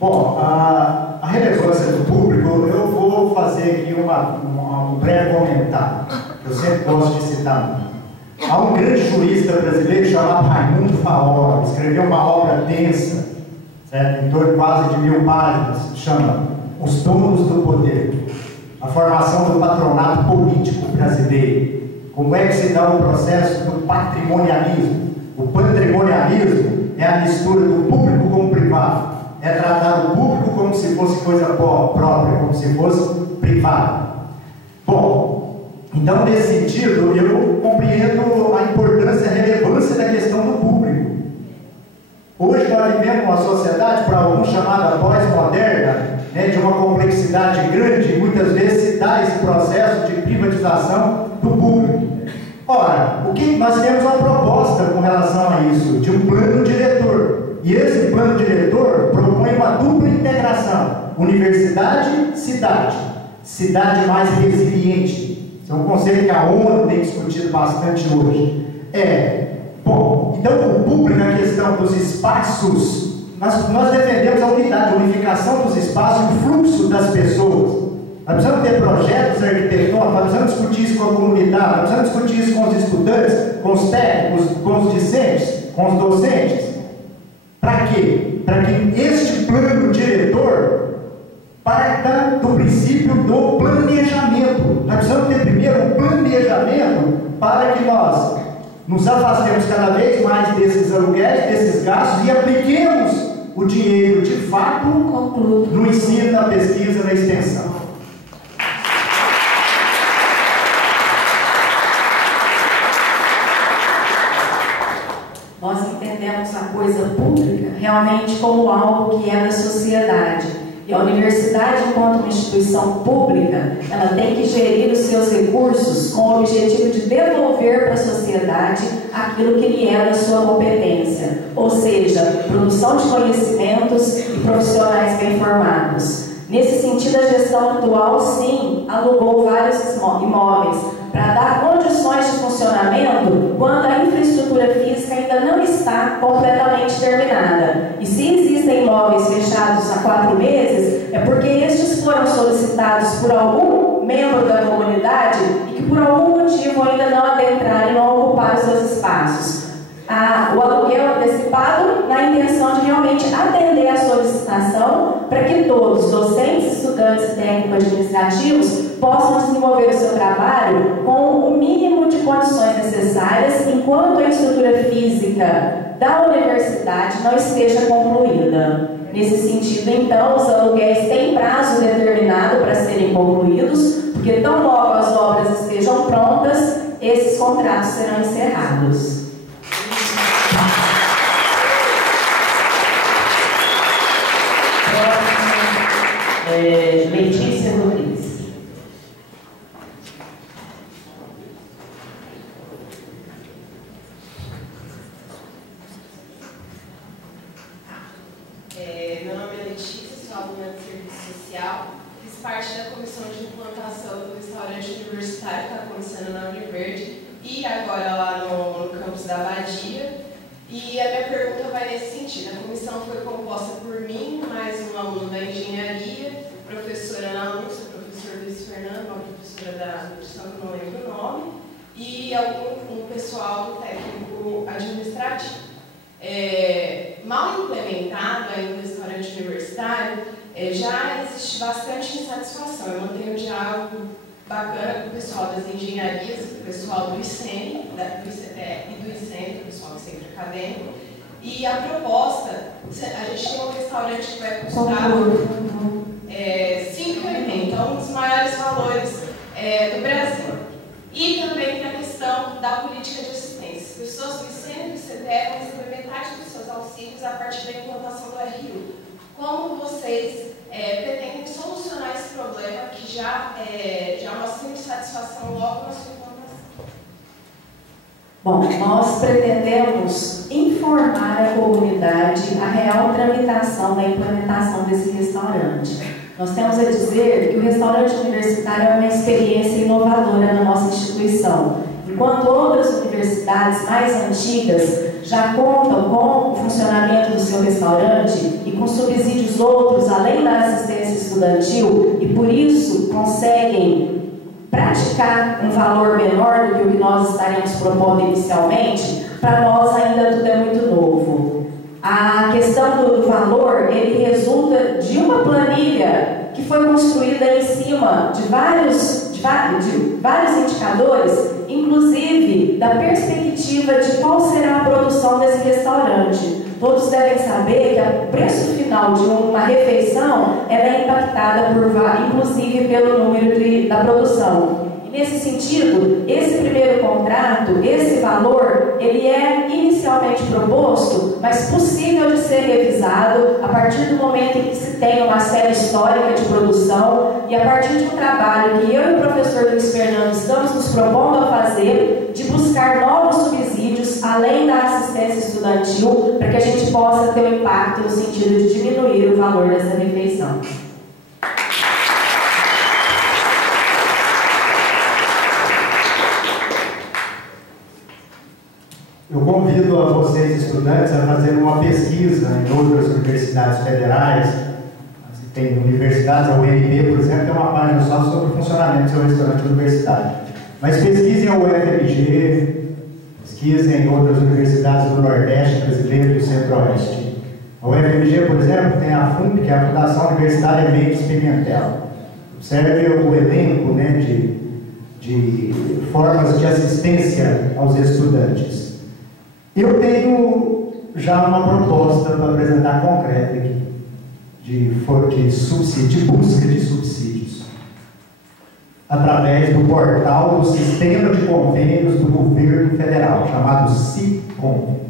Bom, a relevância do público, eu vou fazer aqui um breve comentário, que eu sempre gosto de citar muito. Há um grande jurista brasileiro chamado Raimundo Faora, escreveu uma obra densa, certo? Em torno quase de 1000 páginas, chama Os Donos do Poder, a formação do patronato político brasileiro. Como é que se dá o processo do patrimonialismo? O patrimonialismo é a mistura do público com o privado. É tratar o público como se fosse coisa própria, como se fosse privado. Bom, então nesse sentido eu compreendo a importância e a relevância da questão do público. Hoje nós vivemos uma sociedade, para alguns chamada pós-moderna, né, de uma complexidade grande, e muitas vezes se dá esse processo de privatização do público. Ora, nós temos uma proposta com relação a isso, de um plano diretor. E esse plano diretor propõe uma dupla integração: universidade-cidade, cidade mais resiliente. Esse é um conceito que a ONU tem discutido bastante hoje. Bom, então o público, a questão dos espaços, nós defendemos a unidade, a unificação dos espaços e o fluxo das pessoas. Nós precisamos ter projetos arquitetônicos, nós precisamos discutir isso com a comunidade, nós precisamos discutir isso com os estudantes, com os técnicos, com os discentes, com os docentes. Para quê? Para que este plano diretor parta do princípio do planejamento. Nós precisamos ter primeiro um planejamento para que nós nos afastemos cada vez mais desses aluguéis, desses gastos e apliquemos o dinheiro de fato no ensino, na pesquisa, na extensão. Nós entendemos a coisa pública realmente como algo que é da sociedade. E a universidade, enquanto uma instituição pública, ela tem que gerir os seus recursos com o objetivo de devolver para a sociedade aquilo que lhe é da sua competência, ou seja, produção de conhecimentos e profissionais bem formados. Nesse sentido, a gestão atual, sim, alugou vários imóveis para dar condições de funcionamento quando a infraestrutura física ainda não está completamente terminada. E se existem imóveis fechados há 4 meses, é porque estes foram solicitados por algum membro da comunidade e que por algum motivo ainda não adentraram e não ocuparam seus espaços. O aluguel antecipado na intenção de realmente atender a solicitação para que todos, docentes, estudantes e técnico-administrativos, possam desenvolver o seu trabalho com o mínimo de condições necessárias enquanto a estrutura física da universidade não esteja concluída. Nesse sentido, então, os aluguéis têm prazo determinado para serem concluídos, porque tão logo as obras estejam prontas, esses contratos serão encerrados. Letícia Rodrigues. Meu nome é Letícia, sou aluna de Serviço Social, fiz parte da comissão de implantação do restaurante universitário que está acontecendo na Univerde e agora lá no campus da Abadia. E a minha pergunta vai nesse sentido. A comissão foi composta por mim, mais um aluno da engenharia, professora na UNS, o professor Luiz Fernando, uma professora da nutrição, que eu não lembro o nome, e um pessoal do técnico administrativo. Mal implementado ainda o restaurante universitário, já existe bastante insatisfação. Eu mantenho um diálogo bacana com o pessoal das engenharias, com o pessoal do ICEM, e do ICEM, o pessoal do centro acadêmico. E a proposta, a gente tem um restaurante que vai custar 5,80, então um dos maiores valores do Brasil. E também tem a questão da política de assistência. As pessoas do ICEM e do ICTE vão receber metade dos seus auxílios a partir da implantação do RU. Como vocês pretendem solucionar esse problema que já mostra insatisfação logo na sua implantação? Bom, nós pretendemos informar a comunidade a real tramitação da implementação desse restaurante. Nós temos a dizer que o restaurante universitário é uma experiência inovadora na nossa instituição. Enquanto outras universidades mais antigas já contam com o funcionamento do seu restaurante e com subsídios outros, além da assistência estudantil, e por isso conseguem praticar um valor menor do que o que nós estaremos propondo inicialmente, para nós ainda tudo é muito novo. A questão do valor, ele resulta de uma planilha que foi construída em cima de vários indicadores, inclusive da perspectiva de qual será a produção desse restaurante. Todos devem saber que o preço final de uma refeição ela é impactada inclusive pelo número da produção. Nesse sentido, esse primeiro contrato, esse valor, ele é inicialmente proposto, mas possível de ser revisado a partir do momento em que se tem uma série histórica de produção e a partir de um trabalho que eu e o professor Luiz Fernando estamos nos propondo a fazer, de buscar novos subsídios, além da assistência estudantil, para que a gente possa ter um impacto no sentido de diminuir o valor dessa refeição. Eu convido a vocês, estudantes, a fazer uma pesquisa em outras universidades federais. Tem universidades, a UNB, por exemplo, tem uma página só sobre o funcionamento do seu restaurante universitário. Mas pesquisem a UFMG, pesquisem em outras universidades do Nordeste brasileiro e do Centro-Oeste. A UFMG, por exemplo, tem a FUNP, que é a Fundação Universitária Mendes Pimentel. Observe o elenco, né, de formas de assistência aos estudantes. Eu tenho já uma proposta para apresentar concreta aqui, de busca de subsídios, através do portal do Sistema de Convênios do Governo Federal, chamado SICOM.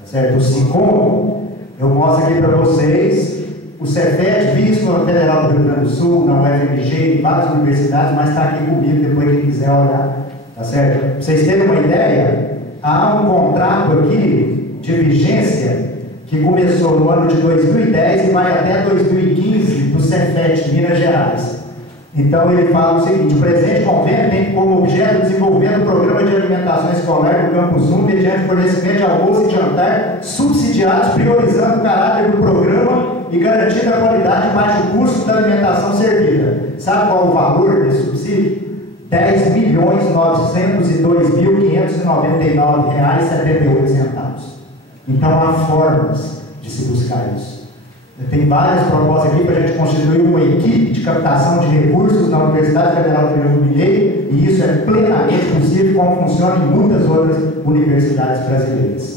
Tá certo? O SICOM, eu mostro aqui para vocês, o Cefet, visto na Federal do Rio Grande do Sul, na UFMG, em várias universidades, mas está aqui comigo, depois quem quiser olhar. Tá certo? Para vocês terem uma ideia, há um contrato aqui de vigência que começou no ano de 2010 e vai até 2015 do Cefet, Minas Gerais. Então ele fala o seguinte: o presente convênio tem como objeto o desenvolvimento do programa de alimentação escolar do Campus 1 mediante fornecimento de almoço e jantar subsidiados, priorizando o caráter do programa e garantindo a qualidade e baixo custo da alimentação servida. Sabe qual é o valor desse subsídio? R$ 10.902.599,78. Então há formas de se buscar isso. Tem várias propostas aqui para a gente constituir uma equipe de captação de recursos na Universidade Federal do Rio Grande do Sul, e isso é plenamente possível, como funciona em muitas outras universidades brasileiras.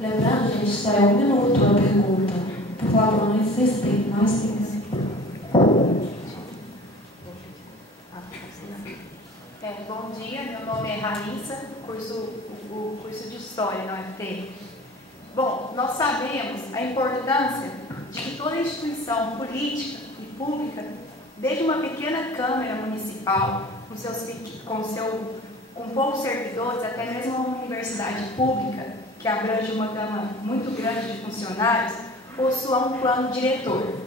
Lembrando, gente, só é 1 minuto a pergunta. Por favor, não insistem, não insistem. Bom dia, meu nome é Raíssa, o curso de História na UFT. Bom, nós sabemos a importância de que toda instituição política e pública, desde uma pequena Câmara Municipal, com poucos servidores, até mesmo uma universidade pública, que abrange uma gama muito grande de funcionários, possua um plano diretor.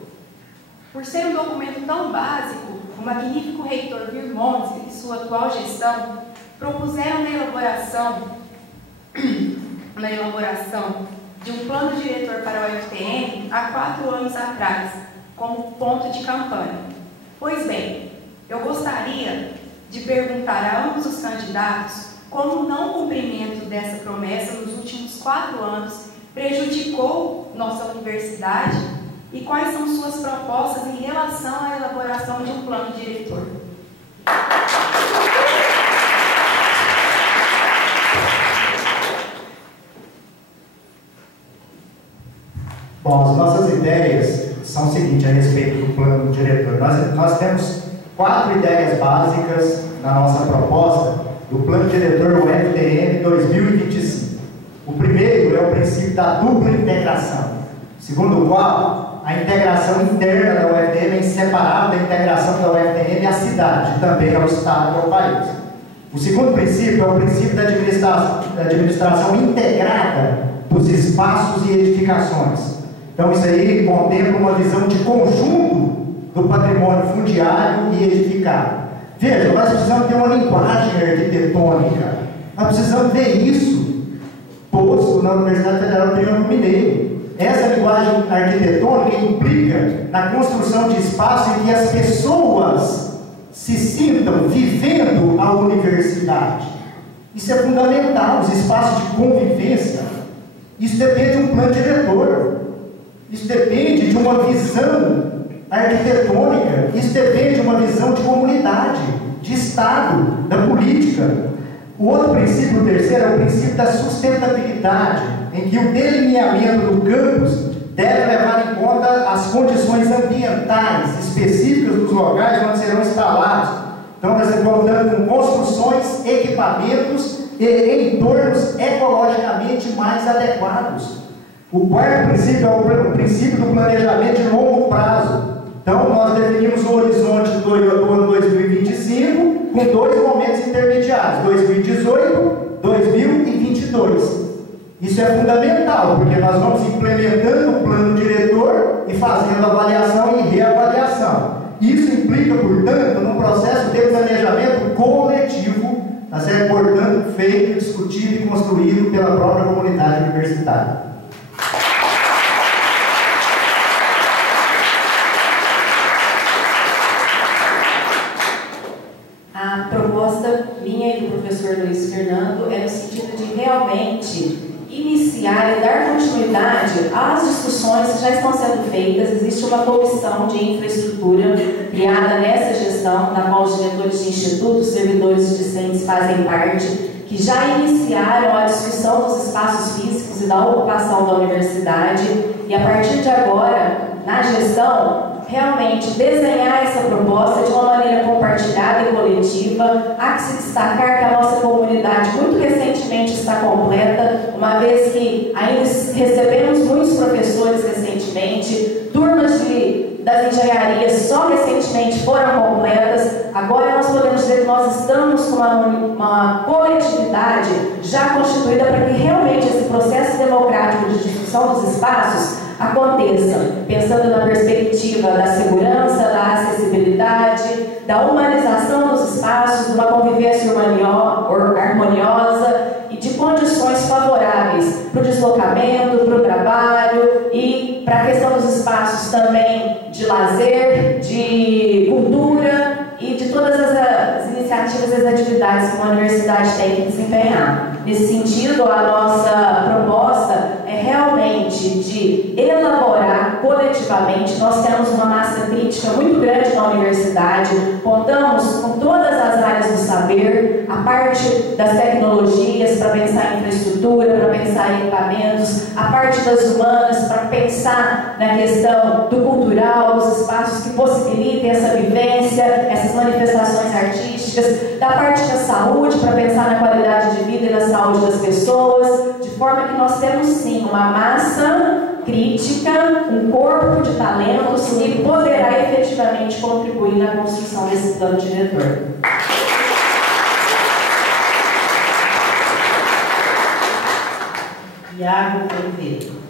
Por ser um documento tão básico, o magnífico reitor Virmontes e sua atual gestão propuseram na elaboração de um plano diretor para o UFTM há 4 anos atrás, como ponto de campanha. Pois bem, eu gostaria de perguntar a ambos os candidatos como o não cumprimento dessa promessa nos últimos 4 anos prejudicou nossa universidade e quais são suas propostas em relação à elaboração de um plano diretor. Bom, as nossas ideias são o seguinte a respeito do plano diretor. Nós temos 4 ideias básicas na nossa proposta do plano diretor UFTM 2025. O primeiro é o princípio da dupla integração, segundo o qual a integração interna da UFTM é inseparável da integração da UFTM à cidade, também ao Estado e ao país. O segundo princípio é o princípio da administração integrada dos espaços e edificações. Então isso aí contempla uma visão de conjunto do patrimônio fundiário e edificado, Veja, nós precisamos ter uma linguagem arquitetônica. Nós precisamos ver isso posto na Universidade Federal do Triângulo Mineiro. Essa linguagem arquitetônica implica na construção de espaços em que as pessoas se sintam vivendo a universidade. Isso é fundamental, os espaços de convivência. Isso depende de um plano diretor. Isso depende de uma visão arquitetônica. Isso depende de uma visão de comunidade, de Estado, da política. O outro princípio, o terceiro, é o princípio da sustentabilidade, em que o delineamento do campus deve levar em conta as condições ambientais específicas dos locais onde serão instalados. Então, nós estamos contando com construções, equipamentos e entornos ecologicamente mais adequados. O quarto princípio é o princípio do planejamento de longo prazo. Então, nós definimos o horizonte do ano 2025 com 2 momentos intermediários, 2018 e 2022. Isso é fundamental, porque nós vamos implementando o plano diretor e fazendo avaliação e reavaliação. Isso implica, portanto, num processo de planejamento coletivo, a ser, portanto, feito, discutido e construído pela própria comunidade universitária. A proposta minha e do professor Luiz Fernando é no sentido de realmente iniciar e dar continuidade às discussões que já estão sendo feitas. Existe uma comissão de infraestrutura criada nessa gestão, na qual os diretores de institutos, servidores discentes fazem parte, que já iniciaram a discussão dos espaços físicos e da ocupação da universidade, e a partir de agora, na gestão, realmente desenhar essa proposta de uma maneira compartilhada e coletiva. Há que se destacar que a nossa comunidade muito recentemente está completa, uma vez que ainda recebemos muitos professores recentemente, turmas das engenharias só recentemente foram completas. Agora nós podemos dizer que nós estamos com uma coletividade já constituída para que realmente esse processo democrático de discussão dos espaços aconteça, pensando na perspectiva da segurança, da acessibilidade, da humanização dos espaços, de uma convivência harmoniosa e de condições favoráveis para o deslocamento, para o trabalho e para a questão dos espaços também de lazer, de cultura e de todas as iniciativas e as atividades que uma universidade tem que desempenhar. Nesse sentido, a nossa proposta é realmente de elaborar coletivamente. Nós temos uma massa crítica muito grande na universidade, contamos com todas as áreas do saber, a parte das tecnologias para pensar em infraestrutura, para pensar em equipamentos, a parte das humanas para pensar na questão do cultural, dos espaços que possibilitem essa vivência, essas manifestações artísticas, da parte da saúde para pensar na qualidade de vida e na saúde das pessoas, de forma que nós temos sim uma massa crítica, um corpo de talentos que poderá efetivamente contribuir na construção desse plano diretor. Iago Oliveira.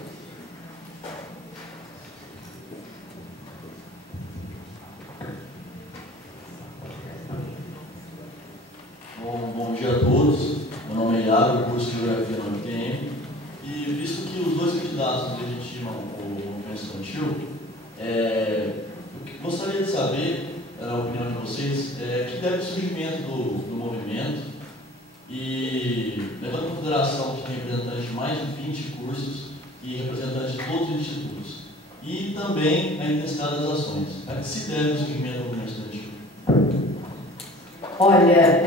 Bom dia a todos. Meu nome é Iago, curso de Geografia na UFTM. E visto que os dois candidatos legitimam o movimento estudantil, eu gostaria de saber, a opinião de vocês, que deve o surgimento do movimento e, levando em consideração que tem representantes de mais de 20 cursos e representantes de todos os institutos, e também a intensidade das ações. A que se deve o surgimento do movimento estudantil? Olha,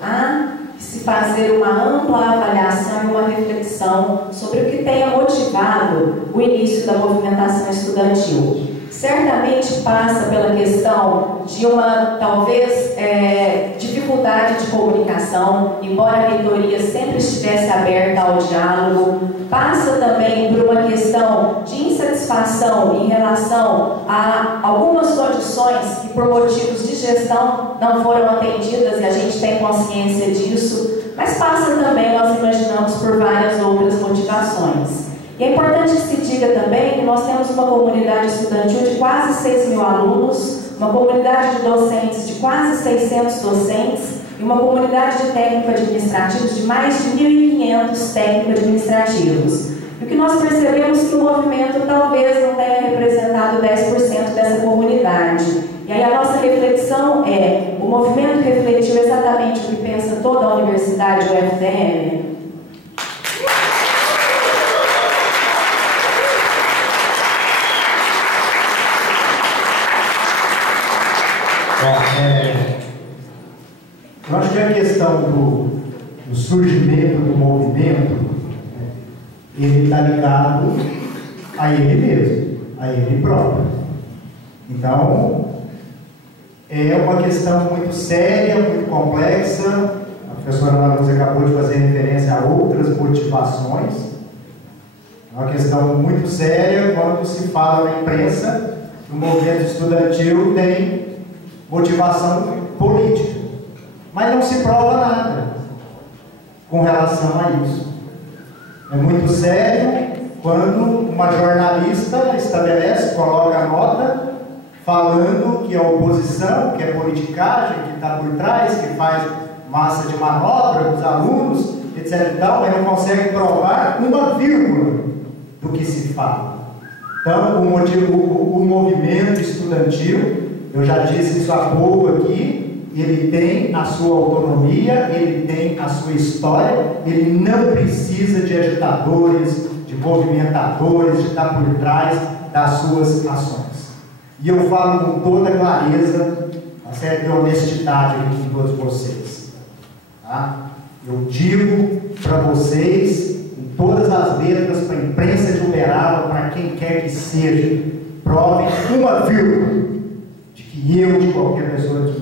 há que se fazer uma ampla avaliação e uma reflexão sobre o que tenha motivado o início da movimentação estudantil. Certamente passa pela questão de uma, talvez, dificuldade de comunicação, embora a reitoria sempre estivesse aberta ao diálogo. Passa também por uma questão de insatisfação em relação a algumas condições que, por motivos de gestão, não foram atendidas, e a gente tem consciência disso. Mas passa também, nós imaginamos, por várias outras motivações. E é importante que se diga também que nós temos uma comunidade estudantil de quase 6 mil alunos, uma comunidade de docentes de quase 600 docentes e uma comunidade de técnicos administrativos de mais de 1.500 técnicos administrativos. E o que nós percebemos é que o movimento talvez não tenha representado 10% dessa comunidade. E aí a nossa reflexão é, o movimento refletiu exatamente o que pensa toda a universidade UFTM? Eu acho que a questão do surgimento do movimento, ele está ligado a ele mesmo, a ele próprio. Então, é uma questão muito séria, muito complexa. A professora Ana Lúcia acabou de fazer referência a outras motivações. É uma questão muito séria quando se fala na imprensa que o movimento estudantil tem motivação política. Mas não se prova nada com relação a isso. É muito sério quando uma jornalista estabelece, coloca a nota, falando que a oposição, que é politicagem, que está por trás, que faz massa de manobra dos alunos, etc. e tal, mas não consegue provar uma vírgula do que se fala. Então, o movimento estudantil, eu já disse isso há pouco aqui, ele tem a sua autonomia, ele tem a sua história, ele não precisa de agitadores, de movimentadores, de estar por trás das suas ações. E eu falo com toda clareza, uma certa honestidade aqui com todos vocês. Tá? Eu digo para vocês, com todas as letras, para a imprensa de Uberaba, para quem quer que seja, provem uma vírgula de que eu, de qualquer pessoa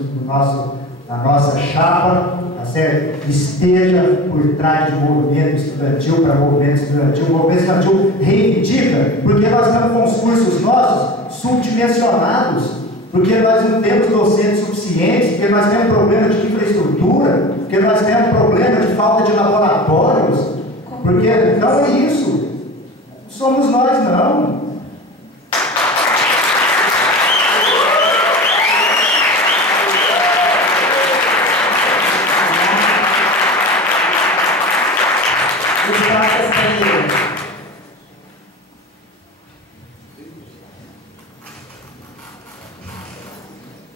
da nossa chapa, tá certo? Esteja por trás de movimento estudantil para movimento estudantil. O movimento estudantil reivindica, porque nós estamos com os cursos nossos subdimensionados, porque nós não temos docentes suficientes, porque nós temos problema de infraestrutura, porque nós temos problema de falta de laboratórios, porque então é isso. Não somos nós, não.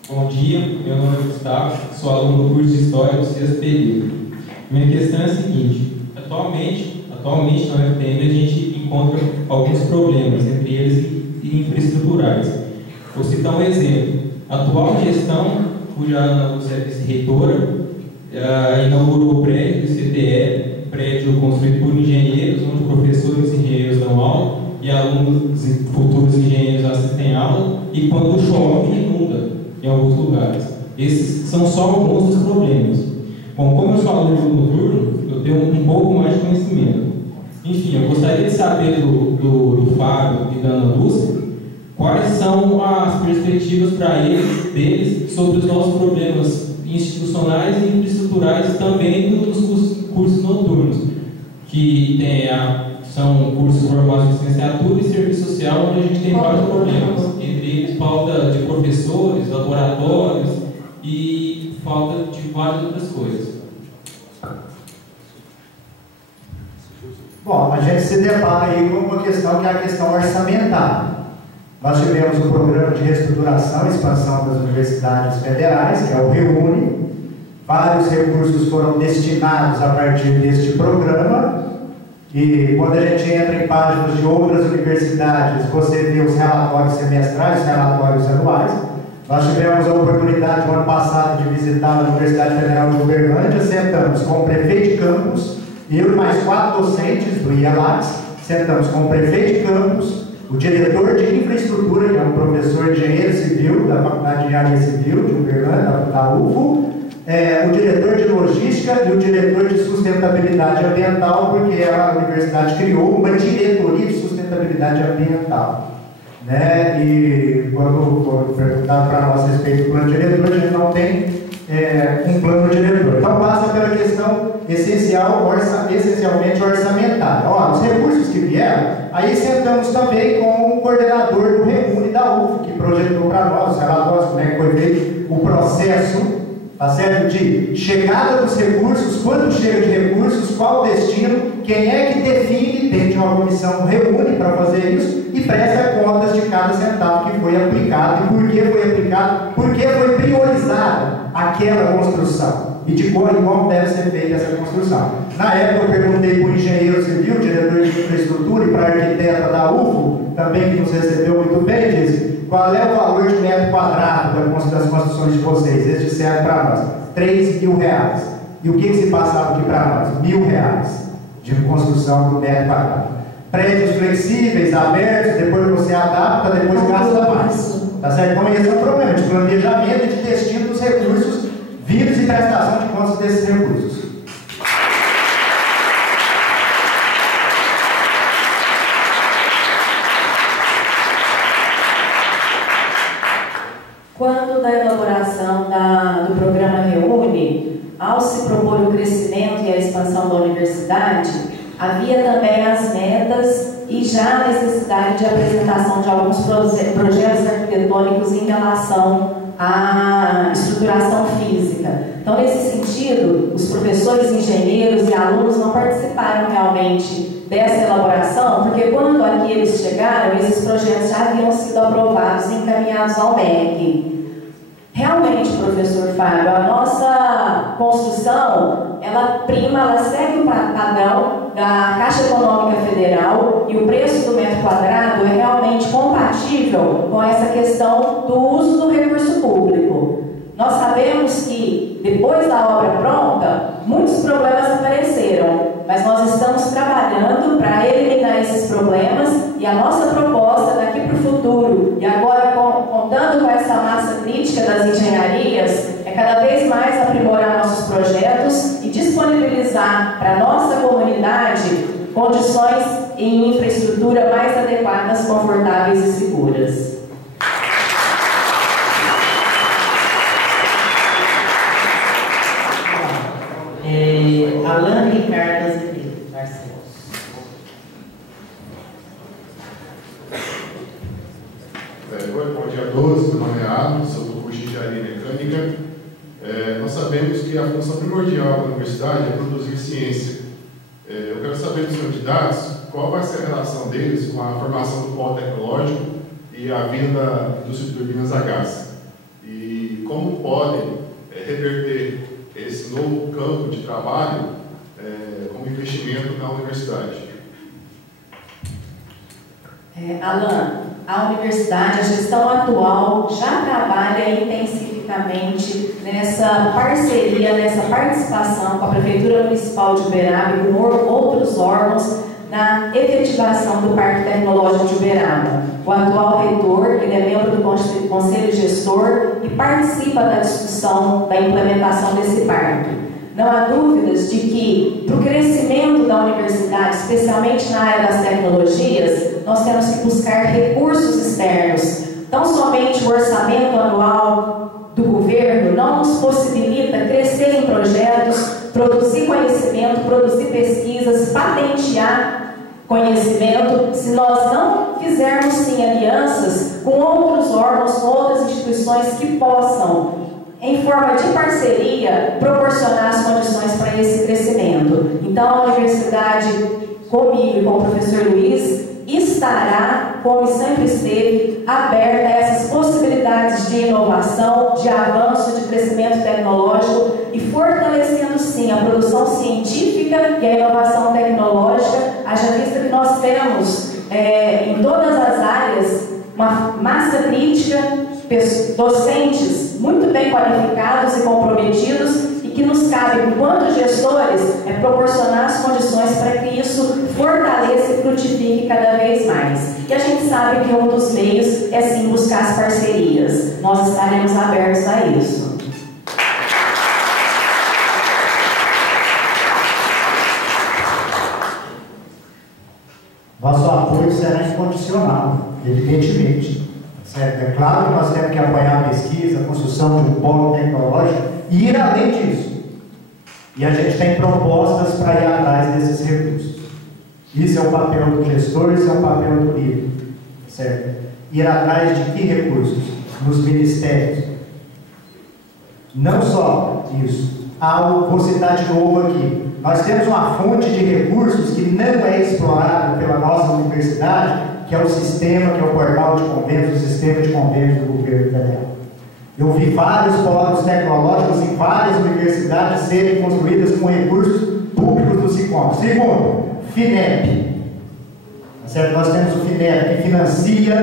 Bom dia, meu nome é Gustavo, sou aluno do curso de História do sexto período. Minha questão é a seguinte: atualmente na UFTM a gente encontra alguns problemas, entre eles infraestruturais. Vou citar um exemplo. A atual gestão, cuja Ana Lúcia é vice-reitora, inaugurou o prédio do CTE, prédio construído por engenheiros, onde professores e engenheiros dão aula e alunos e futuros engenheiros assistem aula, e quando chove, inunda em alguns lugares. Esses são só alguns dos problemas. Bom, como eu sou aluno noturno, eu tenho um pouco mais de conhecimento. Enfim, eu gostaria de saber do Fábio e da Ana Lúcia quais são as perspectivas para deles sobre os nossos problemas institucionais e infraestruturais também dos cursos noturnos, que são cursos formados de licenciatura e serviço social, onde a gente tem vários problemas, entre eles falta de professores, laboratórios e falta de várias outras coisas. Bom, a gente se depara aí com uma questão que é a questão orçamentária. Nós tivemos o programa de reestruturação e expansão das universidades federais, que é o REUNE. Vários recursos foram destinados a partir deste programa. E quando a gente entra em páginas de outras universidades, você vê os relatórios semestrais, os relatórios anuais. Nós tivemos a oportunidade, no ano passado, de visitar a Universidade Federal de Uberlândia. Sentamos com o prefeito de campus, eu e mais 4 docentes do IELATS. Sentamos com o prefeito de campus, o diretor de infraestrutura, que é um professor de engenharia civil da Faculdade de Engenharia Civil de Uberlândia, da UFO, o diretor de logística e o diretor de sustentabilidade ambiental, porque a universidade criou uma diretoria de sustentabilidade ambiental. Né? E quando perguntado para nós a respeito do plano diretor, a gente não tem um plano diretor. Então passa pela questão essencialmente orçamentária. Os recursos que vieram, aí sentamos também com o coordenador do REUNE da UF, que projetou para nós, os relatórios, como é que foi feito o processo, tá certo? De chegada dos recursos, quando chega de recursos, qual o destino, quem é que define, dentro de uma comissão, reúne para fazer isso e presta contas de cada centavo que foi aplicado e por que foi aplicado, por que foi priorizada aquela construção e de como deve ser feita essa construção. Na época eu perguntei para o engenheiro civil, diretor de infraestrutura, e para a arquiteta da UFO, também que nos recebeu muito bem, disse, qual é o valor de metro quadrado das construções de vocês? Eles disseram para nós, R$3.000. E o que se passava aqui para nós? R$1.000 de construção do metro quadrado. Prédios flexíveis, abertos, depois você adapta, depois gasta mais. Tá certo? Então esse é o problema de planejamento e de destino dos recursos vindos e prestação de contas desses recursos. Quando da elaboração do programa Reúne, ao se propor o crescimento e a expansão da universidade, havia também as metas e já a necessidade de apresentação de alguns projetos arquitetônicos em relação à estruturação física. Então, nesse sentido, os professores, engenheiros e alunos não participaram realmente dessa elaboração, porque quando aqui eles chegaram, esses projetos já haviam sido aprovados e encaminhados ao MEC. Realmente, professor Fábio, a nossa construção, ela segue o padrão da Caixa Econômica Federal e o preço do metro quadrado é realmente compatível com essa questão do uso do recurso público. Nós sabemos que, depois da obra pronta, muitos problemas apareceram, mas nós estamos trabalhando para eliminar esses problemas e a nossa proposta daqui para o futuro, e agora contando com essa massa crítica das engenharias, é cada vez mais aprimorar nossos projetos e disponibilizar para a nossa comunidade condições em infraestrutura mais adequadas, confortáveis e seguras. Alan Ricardo Azevedo Barcelos. Bom dia a todos, meu nome é Alan, sou do curso de Engenharia Mecânica. Nós sabemos que a função primordial da universidade é produzir ciência. Eu quero saber dos candidatos qual vai ser a relação deles com a formação do polo tecnológico e a vinda da indústria de turbinas a gás. E como podem reverter esse novo campo de trabalho como investimento na universidade. Alan, a universidade, a gestão atual já trabalha intensivamente nessa parceria, nessa participação com a Prefeitura Municipal de Uberaba e com outros órgãos na efetivação do Parque Tecnológico de Uberaba. O atual reitor, ele é membro do Conselho Gestor e participa da discussão da implementação desse parque. Não há dúvidas de que, para o crescimento da universidade, especialmente na área das tecnologias, nós temos que buscar recursos externos. Tão somente o orçamento anual do governo não nos possibilita crescer em projetos, produzir conhecimento, produzir pesquisas, patentear conhecimento, se nós não fizermos sim alianças com outros órgãos, com outras instituições que possam, em forma de parceria, proporcionar as condições para esse crescimento. Então, a universidade, comigo e com o professor Luiz, estará, como sempre esteve, aberta a essas possibilidades de inovação, de avanço, de crescimento tecnológico e fortalecendo sim a produção científica e a inovação tecnológica, haja vista que nós temos em todas as áreas uma massa crítica, docentes muito bem qualificados e comprometidos e que nos cabe, enquanto gestores, proporcionar as condições para que isso fortaleça e frutifique cada vez mais. E a gente sabe que um dos meios é sim buscar as parcerias. Nós estaremos abertos a isso. Nosso apoio será incondicional, evidentemente. Certo? É claro que nós temos que apoiar a pesquisa, a construção de um polo tecnológico e ir além disso. E a gente tem propostas para ir atrás desses recursos. Isso é o papel do gestor, isso é o papel do líder. Certo? ir atrás de que recursos? Nos ministérios. Não só isso. Vou citar de novo aqui. Nós temos uma fonte de recursos que não é explorada pela nossa universidade, que é o sistema, que é o portal de convênios, o sistema de convênios do governo federal. Eu vi vários polos tecnológicos em várias universidades serem construídas com recursos públicos do SICOM. Segundo, FINEP. Certo? Nós temos o FINEP, que financia,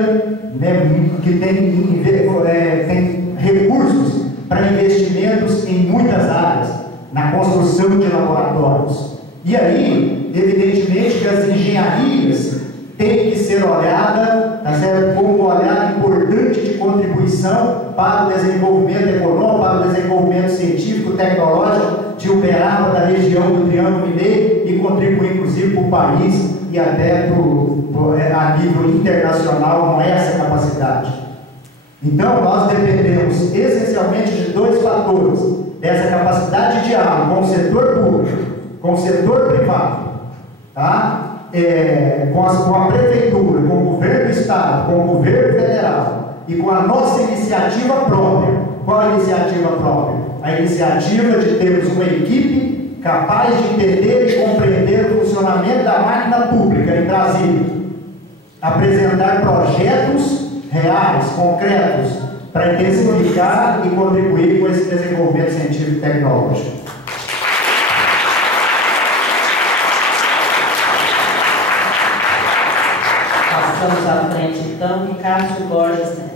né, que tem recursos para investimentos em muitas áreas, na construção de laboratórios. E aí, evidentemente, que as engenharias têm que ser olhadas, tá certo, como um olhar importante de contribuição para o desenvolvimento econômico, para o desenvolvimento científico, tecnológico de Uberaba, da região do Triângulo Mineiro, e contribuir, inclusive, para o país e até a nível internacional com essa capacidade. Então, nós dependemos essencialmente de dois fatores: dessa capacidade de diálogo com o setor público, com o setor privado, tá? Com a prefeitura, com o governo do estado, com o governo federal e com a nossa iniciativa própria. Qual a iniciativa própria? A iniciativa de termos uma equipe capaz de entender e compreender o funcionamento da máquina pública em Brasília, apresentar projetos reais, concretos, para intensificar e contribuir com esse desenvolvimento científico e tecnológico. Passamos à frente, então, Cássio Borges Neto.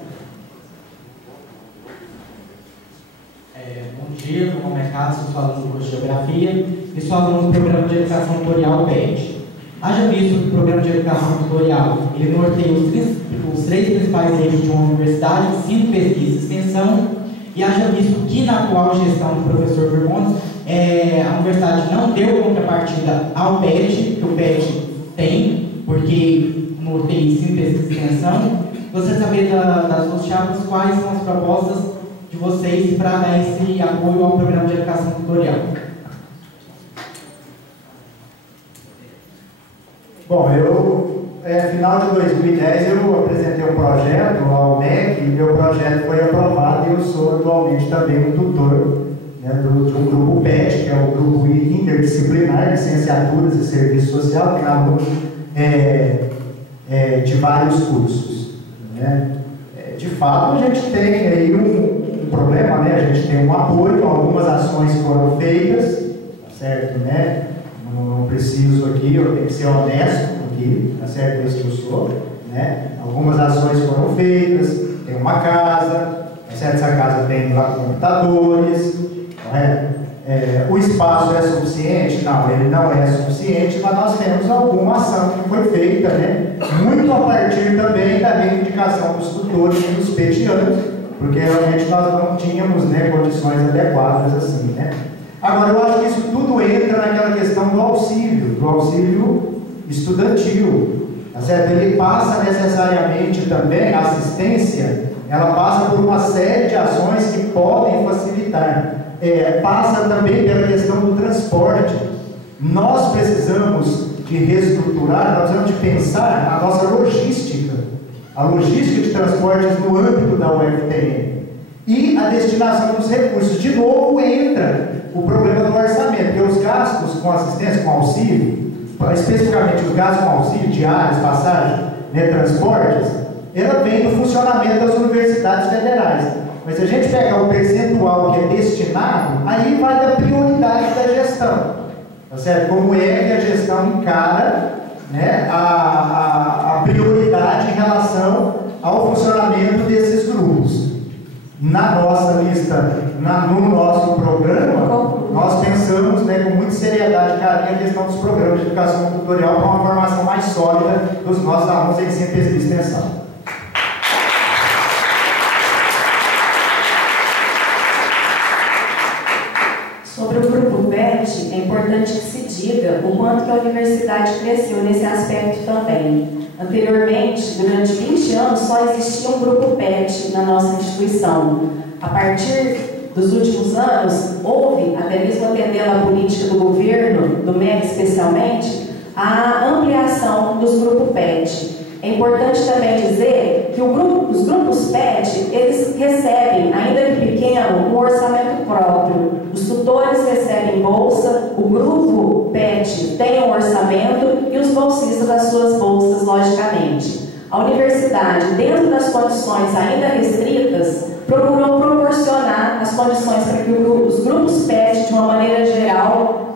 Bom dia, meu nome é Cássio, sou aluno do curso de Geografia e sou aluno do Programa de Educação Tutorial PET. Haja visto que o Programa de Educação Tutorial ele norteia os três principais eixos de uma universidade: ensino, pesquisa e extensão, e haja visto que na atual gestão do professor Vermontes, a universidade não deu contrapartida ao PET, que o PET tem, porque norteia ensino, pesquisa e extensão. Gostaria de saber das duas chapas quais são as propostas de vocês para dar esse apoio ao Programa de Educação Tutorial. Bom, final de 2010 eu apresentei um projeto ao MEC e meu projeto foi aprovado e eu sou atualmente também um tutor, né, de um grupo PET, que é o grupo interdisciplinar de licenciaturas e serviço social, que tem alunos de vários cursos. Né? De fato, a gente tem aí um problema, né? A gente tem um apoio, algumas ações foram feitas, certo, né? Não preciso aqui, eu tenho que ser honesto aqui, tá certo? Isso que eu sou, né? Algumas ações foram feitas, tem uma casa, tá certo? Essa casa tem lá computadores, correto? O espaço é suficiente? Não, ele não é suficiente, mas nós temos alguma ação que foi feita, né? Muito a partir também da reivindicação dos tutores e dos petianos, porque realmente nós não tínhamos, né, condições adequadas assim, né? Agora, eu acho que isso tudo entra naquela questão do auxílio estudantil, tá certo? Ele passa necessariamente também, a assistência, ela passa por uma série de ações que podem facilitar. Passa também pela questão do transporte. Nós precisamos de reestruturar, nós precisamos de pensar a nossa logística, a logística de transportes no âmbito da UFTM e a destinação dos recursos. De novo entra o problema do orçamento, porque os gastos com assistência, com auxílio, especificamente os gastos com auxílio, diários, passagem, né, transportes, ela vem do funcionamento das universidades federais. Mas se a gente pegar o percentual que é destinado, aí vai da prioridade da gestão, tá certo? Como é que a gestão encara, né, a prioridade em relação ao funcionamento desses grupos. Na nossa lista, no nosso programa, nós pensamos, né, com muita seriedade e carinho a questão dos programas de educação tutorial para uma formação mais sólida dos nossos alunos em ensino, pesquisa e extensão. Sobre o grupo PET, é importante que se diga o quanto que a universidade cresceu nesse aspecto também. Anteriormente, durante 20 anos, só existia um grupo PET na nossa instituição. A partir dos últimos anos, houve, até mesmo atendendo à política do governo, do MEC especialmente, a ampliação dos grupos PET. É importante também dizer que os grupos PET, eles recebem, ainda que pequeno, um orçamento próprio. Os tutores recebem bolsa, o grupo PET tem um orçamento e os bolsistas as suas bolsas, logicamente. A universidade, dentro das condições ainda restritas, procurou proporcionar as condições para que os grupos PET, de uma maneira geral,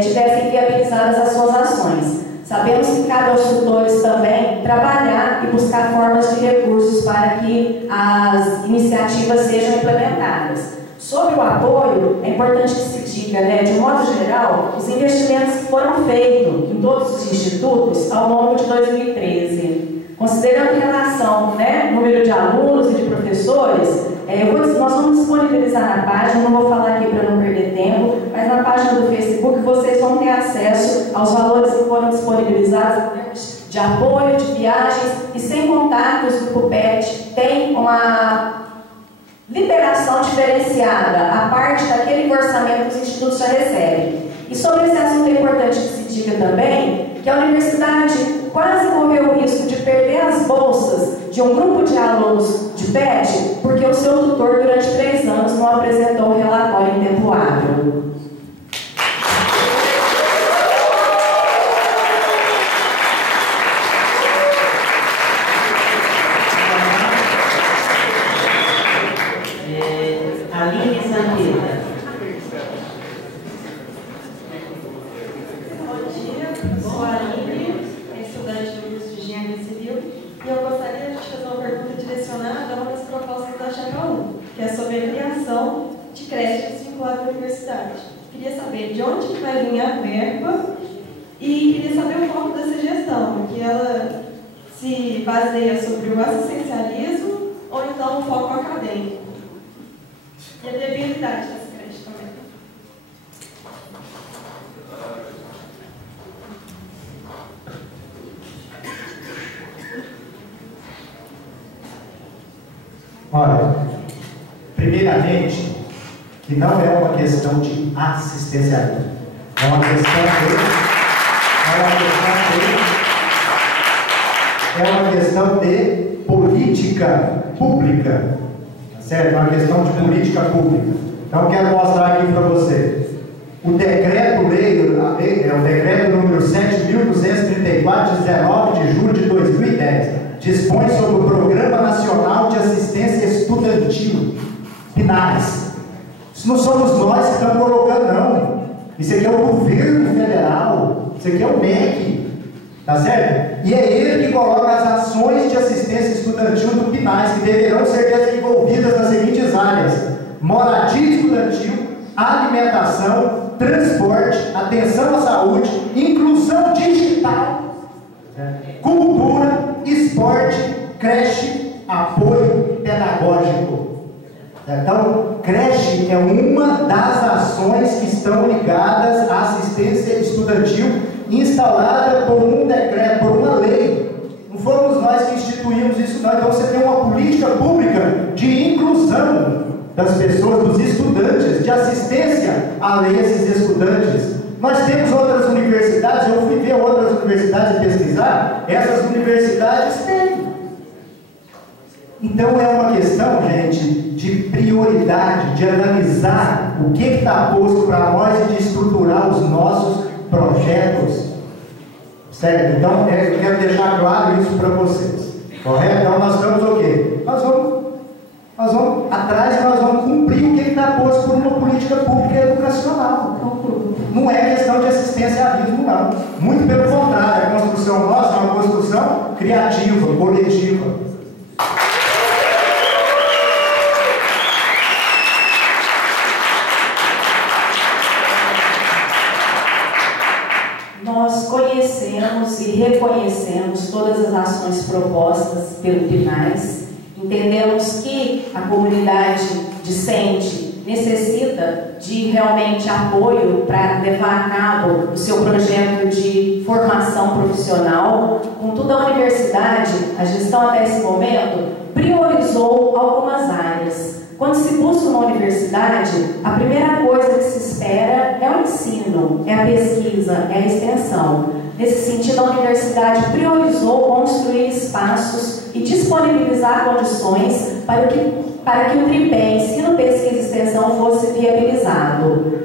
tivessem viabilizadas as suas ações. Sabemos que cabe aos tutores também trabalhar e buscar formas de recursos para que as iniciativas sejam implementadas. Sobre o apoio, é importante que se diga, de um modo geral, os investimentos que foram feitos em todos os institutos ao longo de 2013. Considerando em relação, número de alunos e de professores, nós vamos disponibilizar na página, não vou falar aqui para não perder tempo, mas na página do Facebook vocês vão ter acesso aos valores que foram disponibilizados de apoio, de viagens, e sem contar que o Grupo PET tem uma liberação diferenciada, a parte daquele orçamento que os institutos já recebem. E sobre esse assunto é importante que se diga também que a universidade quase correu o risco de perder as bolsas de um grupo de alunos de PET porque o seu tutor, durante 3 anos, não apresentou o relatório em tempo hábil. Aline Sanqueta. Bom dia, sou a Aline, estudante do curso de Engenharia Civil, e eu gostaria de fazer uma pergunta direcionada a uma das propostas da Chapa 1, que é sobre a criação de creches vinculadas à universidade. Queria saber de onde que vai vir a verba e queria saber o foco dessa gestão, porque ela se baseia sobre o assistencialismo ou então o foco acadêmico. E a viabilidade dessa creche também. Olha, primeiramente, que não é uma questão de assistencialismo, é uma questão de política pública, certo? É uma questão de política pública. Então, quero mostrar aqui para você. O decreto-lei, é o decreto número 7.234, de 19 de julho de 2010, dispõe sobre o Programa Nacional de Assistência Estudantil, PNAES. Isso não somos nós que estamos colocando, não. Isso aqui é o governo federal, isso aqui é o MEC, tá certo? E é ele que coloca as ações de assistência estudantil do PNAES, que deverão ser desenvolvidas nas seguintes áreas: moradia estudantil, alimentação, transporte, atenção à saúde, inclusão digital, cultura, esporte, creche, apoio pedagógico. Então, creche é uma das ações que estão ligadas à assistência estudantil, instalada por um decreto, por uma lei. Não fomos nós que instituímos isso, não. Então, você tem uma política pública de inclusão das pessoas, dos estudantes, de assistência a esses estudantes. Nós temos outras universidades, eu fui ver outras universidades e pesquisar, essas universidades têm. Então é uma questão, gente, de prioridade, de analisar o que está posto para nós e de estruturar os nossos projetos. Certo? Então eu quero deixar claro isso para vocês. Correto? Então nós estamos o quê? Nós vamos atrás e nós vamos cumprir o que está posto por uma política pública educacional. Não é questão de assistencialismo, não. Muito pelo contrário, a construção nossa é uma construção criativa, coletiva. Nós conhecemos e reconhecemos todas as ações propostas pelo PNAES. Entendemos que a comunidade discente necessita de realmente apoio para levar a cabo o seu projeto de formação profissional. Contudo, a universidade, a gestão até esse momento, priorizou algumas áreas. Quando se busca uma universidade, a primeira coisa que se espera é o ensino, é a pesquisa, é a extensão. Nesse sentido, a universidade priorizou construir espaços e disponibilizar condições para que o tripé ensino, pesquisa e extensão fosse viabilizado.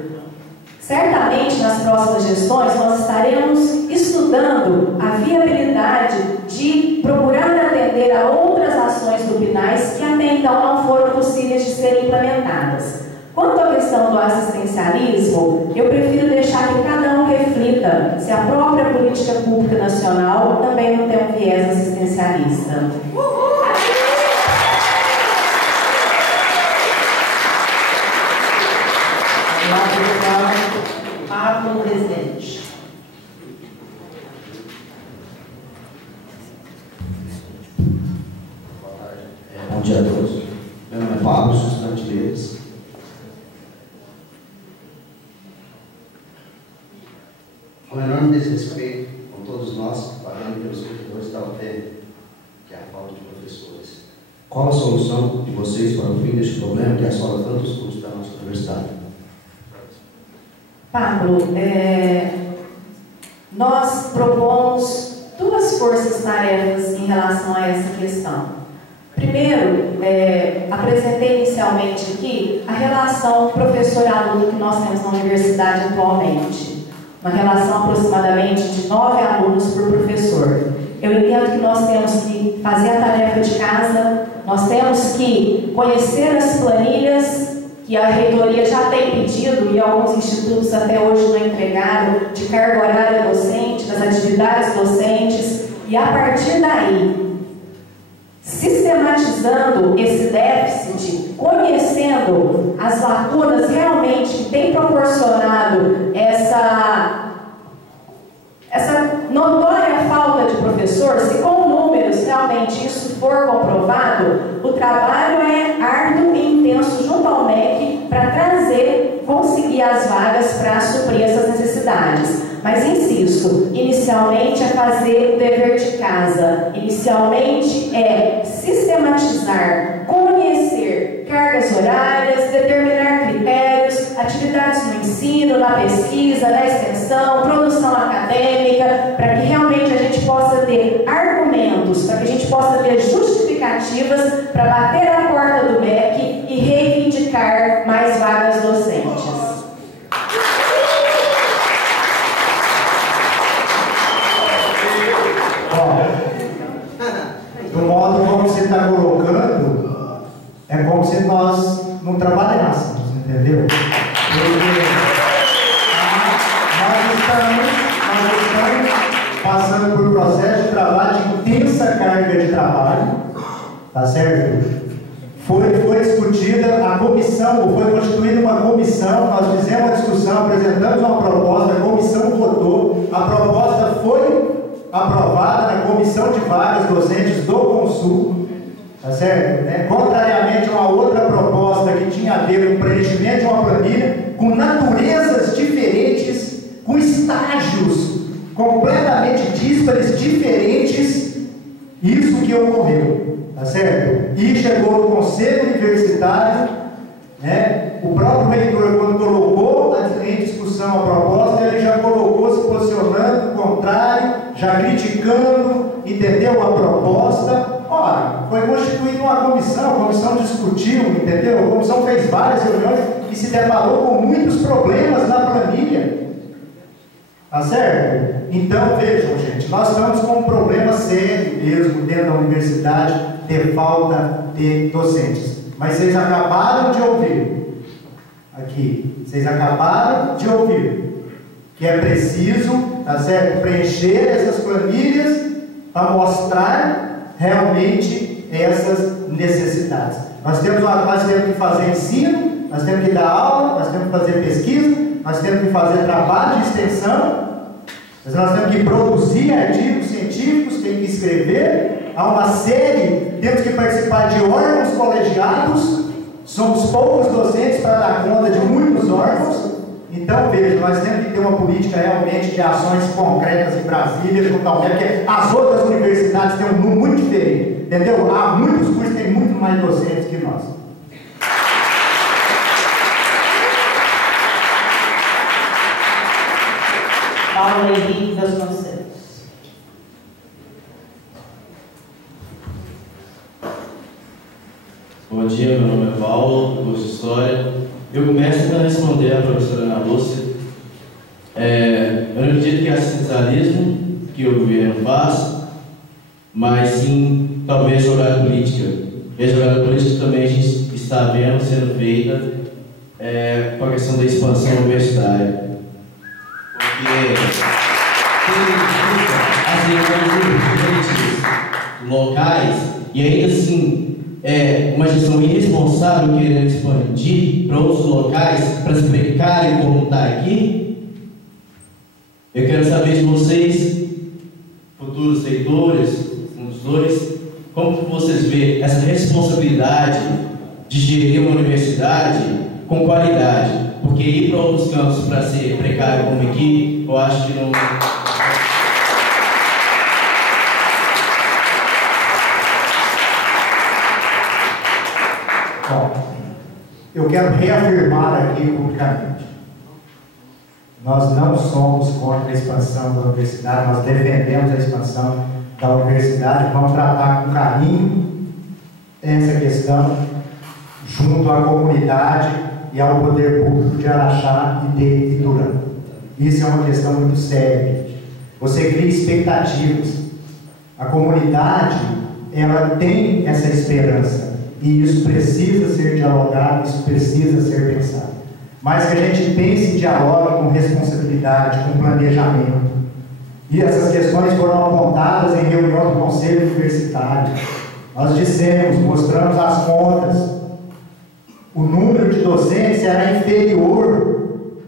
Certamente, nas próximas gestões, nós estaremos estudando a viabilidade de procurar atender a outras ações do PNAES que até então não foram possíveis de serem implementadas. Quanto à questão do assistencialismo, eu prefiro deixar que cada um reflita se a própria política pública nacional também não tem um viés assistencialista. Pablo Rezende. Bom dia a todos. Meu nome é Pablo, sou estudante de Letras. Com enorme desrespeito com todos nós, pagando pelos servidores da UTM, que é a falta de professores. Qual a solução de vocês para o fim deste problema que assola tantos cursos da nossa universidade? Pablo, nós propomos duas forças-tarefas em relação a essa questão. Primeiro, apresentei inicialmente aqui a relação professor-aluno que nós temos na universidade atualmente. Uma relação aproximadamente de 9 alunos por professor. Eu entendo que nós temos que fazer a tarefa de casa, nós temos que conhecer as planilhas que a reitoria já tem pedido e alguns institutos até hoje não entregaram, de carga horária docente, das atividades docentes, e a partir daí, sistematizando esse déficit, conhecendo as lacunas realmente que tem proporcionado essa notória falta de professor, se com números realmente isso for comprovado, o trabalho é árduo e intenso junto ao MEC para conseguir as vagas para suprir essas necessidades. Mas insisto, inicialmente é fazer o dever de casa, inicialmente é sistematizar, conhecer cargas horárias, determinar critérios, atividades no ensino, na pesquisa, na extensão, produção acadêmica, para que realmente a gente possa ter argumentos, para que a gente possa ter justificativas para bater a porta do MEC e reivindicar mais vagas docentes. Do modo como você está colocando, é como se nós não trabalhássemos, entendeu? Porque nós estamos passando por um processo de trabalho de intensa carga de trabalho, tá certo? Foi discutida a comissão, foi constituída uma comissão, nós fizemos a discussão, apresentamos uma proposta, a comissão votou, a proposta foi aprovada na comissão de vagas docentes do Consul, tá certo? Contrariamente a uma outra proposta que tinha a ver com o preenchimento de uma planilha, com naturezas diferentes, com estágios completamente díspares, diferentes, isso que ocorreu, tá certo? E chegou no Conselho Universitário, o próprio reitor, quando colocou em discussão a proposta, ele já colocou se posicionando contrário, já criticando, entendeu? A proposta. Ora, foi constituída uma comissão, a comissão discutiu, entendeu? A comissão fez várias reuniões e se deparou com muitos problemas na planilha. Tá certo? Então, vejam, gente, nós estamos com um problema sério mesmo dentro da universidade de falta de docentes. Mas vocês acabaram de ouvir aqui, vocês acabaram de ouvir que é preciso, tá certo, preencher essas planilhas para mostrar realmente essas necessidades. Nós temos que fazer ensino, nós temos que dar aula, nós temos que fazer pesquisa, nós temos que fazer trabalho de extensão, nós temos que produzir artigos científicos, temos que escrever, há uma série, temos que participar de órgãos colegiados, somos poucos docentes para dar conta de muitos órgãos. Então, veja, nós temos que ter uma política realmente de ações concretas em Brasília, junto ao MEC, porque as outras universidades têm um número muito diferente, entendeu? Há muitos cursos que têm muito mais docentes que nós. Paulo Henrique Vasconcelos. Bom dia, meu nome é Paulo, do curso de História. Eu começo para responder à professora Ana Lúcia. Eu não acredito que é assistencialismo que o governo faz, mas sim, talvez, jogada política. E a jogada política também a gente está vendo sendo feita com a questão da expansão universitária. Porque as regiões locais, e ainda assim, uma gestão irresponsável querendo expandir para outros locais para se precarem como está aqui. Eu quero saber de vocês, futuros reitores, um dos dois, como que vocês veem essa responsabilidade de gerir uma universidade com qualidade, porque ir para outros campos para ser precário como aqui, eu acho que não... Bom, eu quero reafirmar aqui publicamente. Nós não somos contra a expansão da universidade, nós defendemos a expansão da universidade, vamos tratar com carinho essa questão junto à comunidade e ao poder público de Araxá e de Iturã. Isso é uma questão muito séria. Você cria expectativas. A comunidade, ela tem essa esperança. E isso precisa ser dialogado, isso precisa ser pensado. Mas que a gente pense e dialogue com responsabilidade, com planejamento. E essas questões foram apontadas em reunião do Conselho Universitário. Nós dissemos, mostramos as contas. O número de docentes era inferior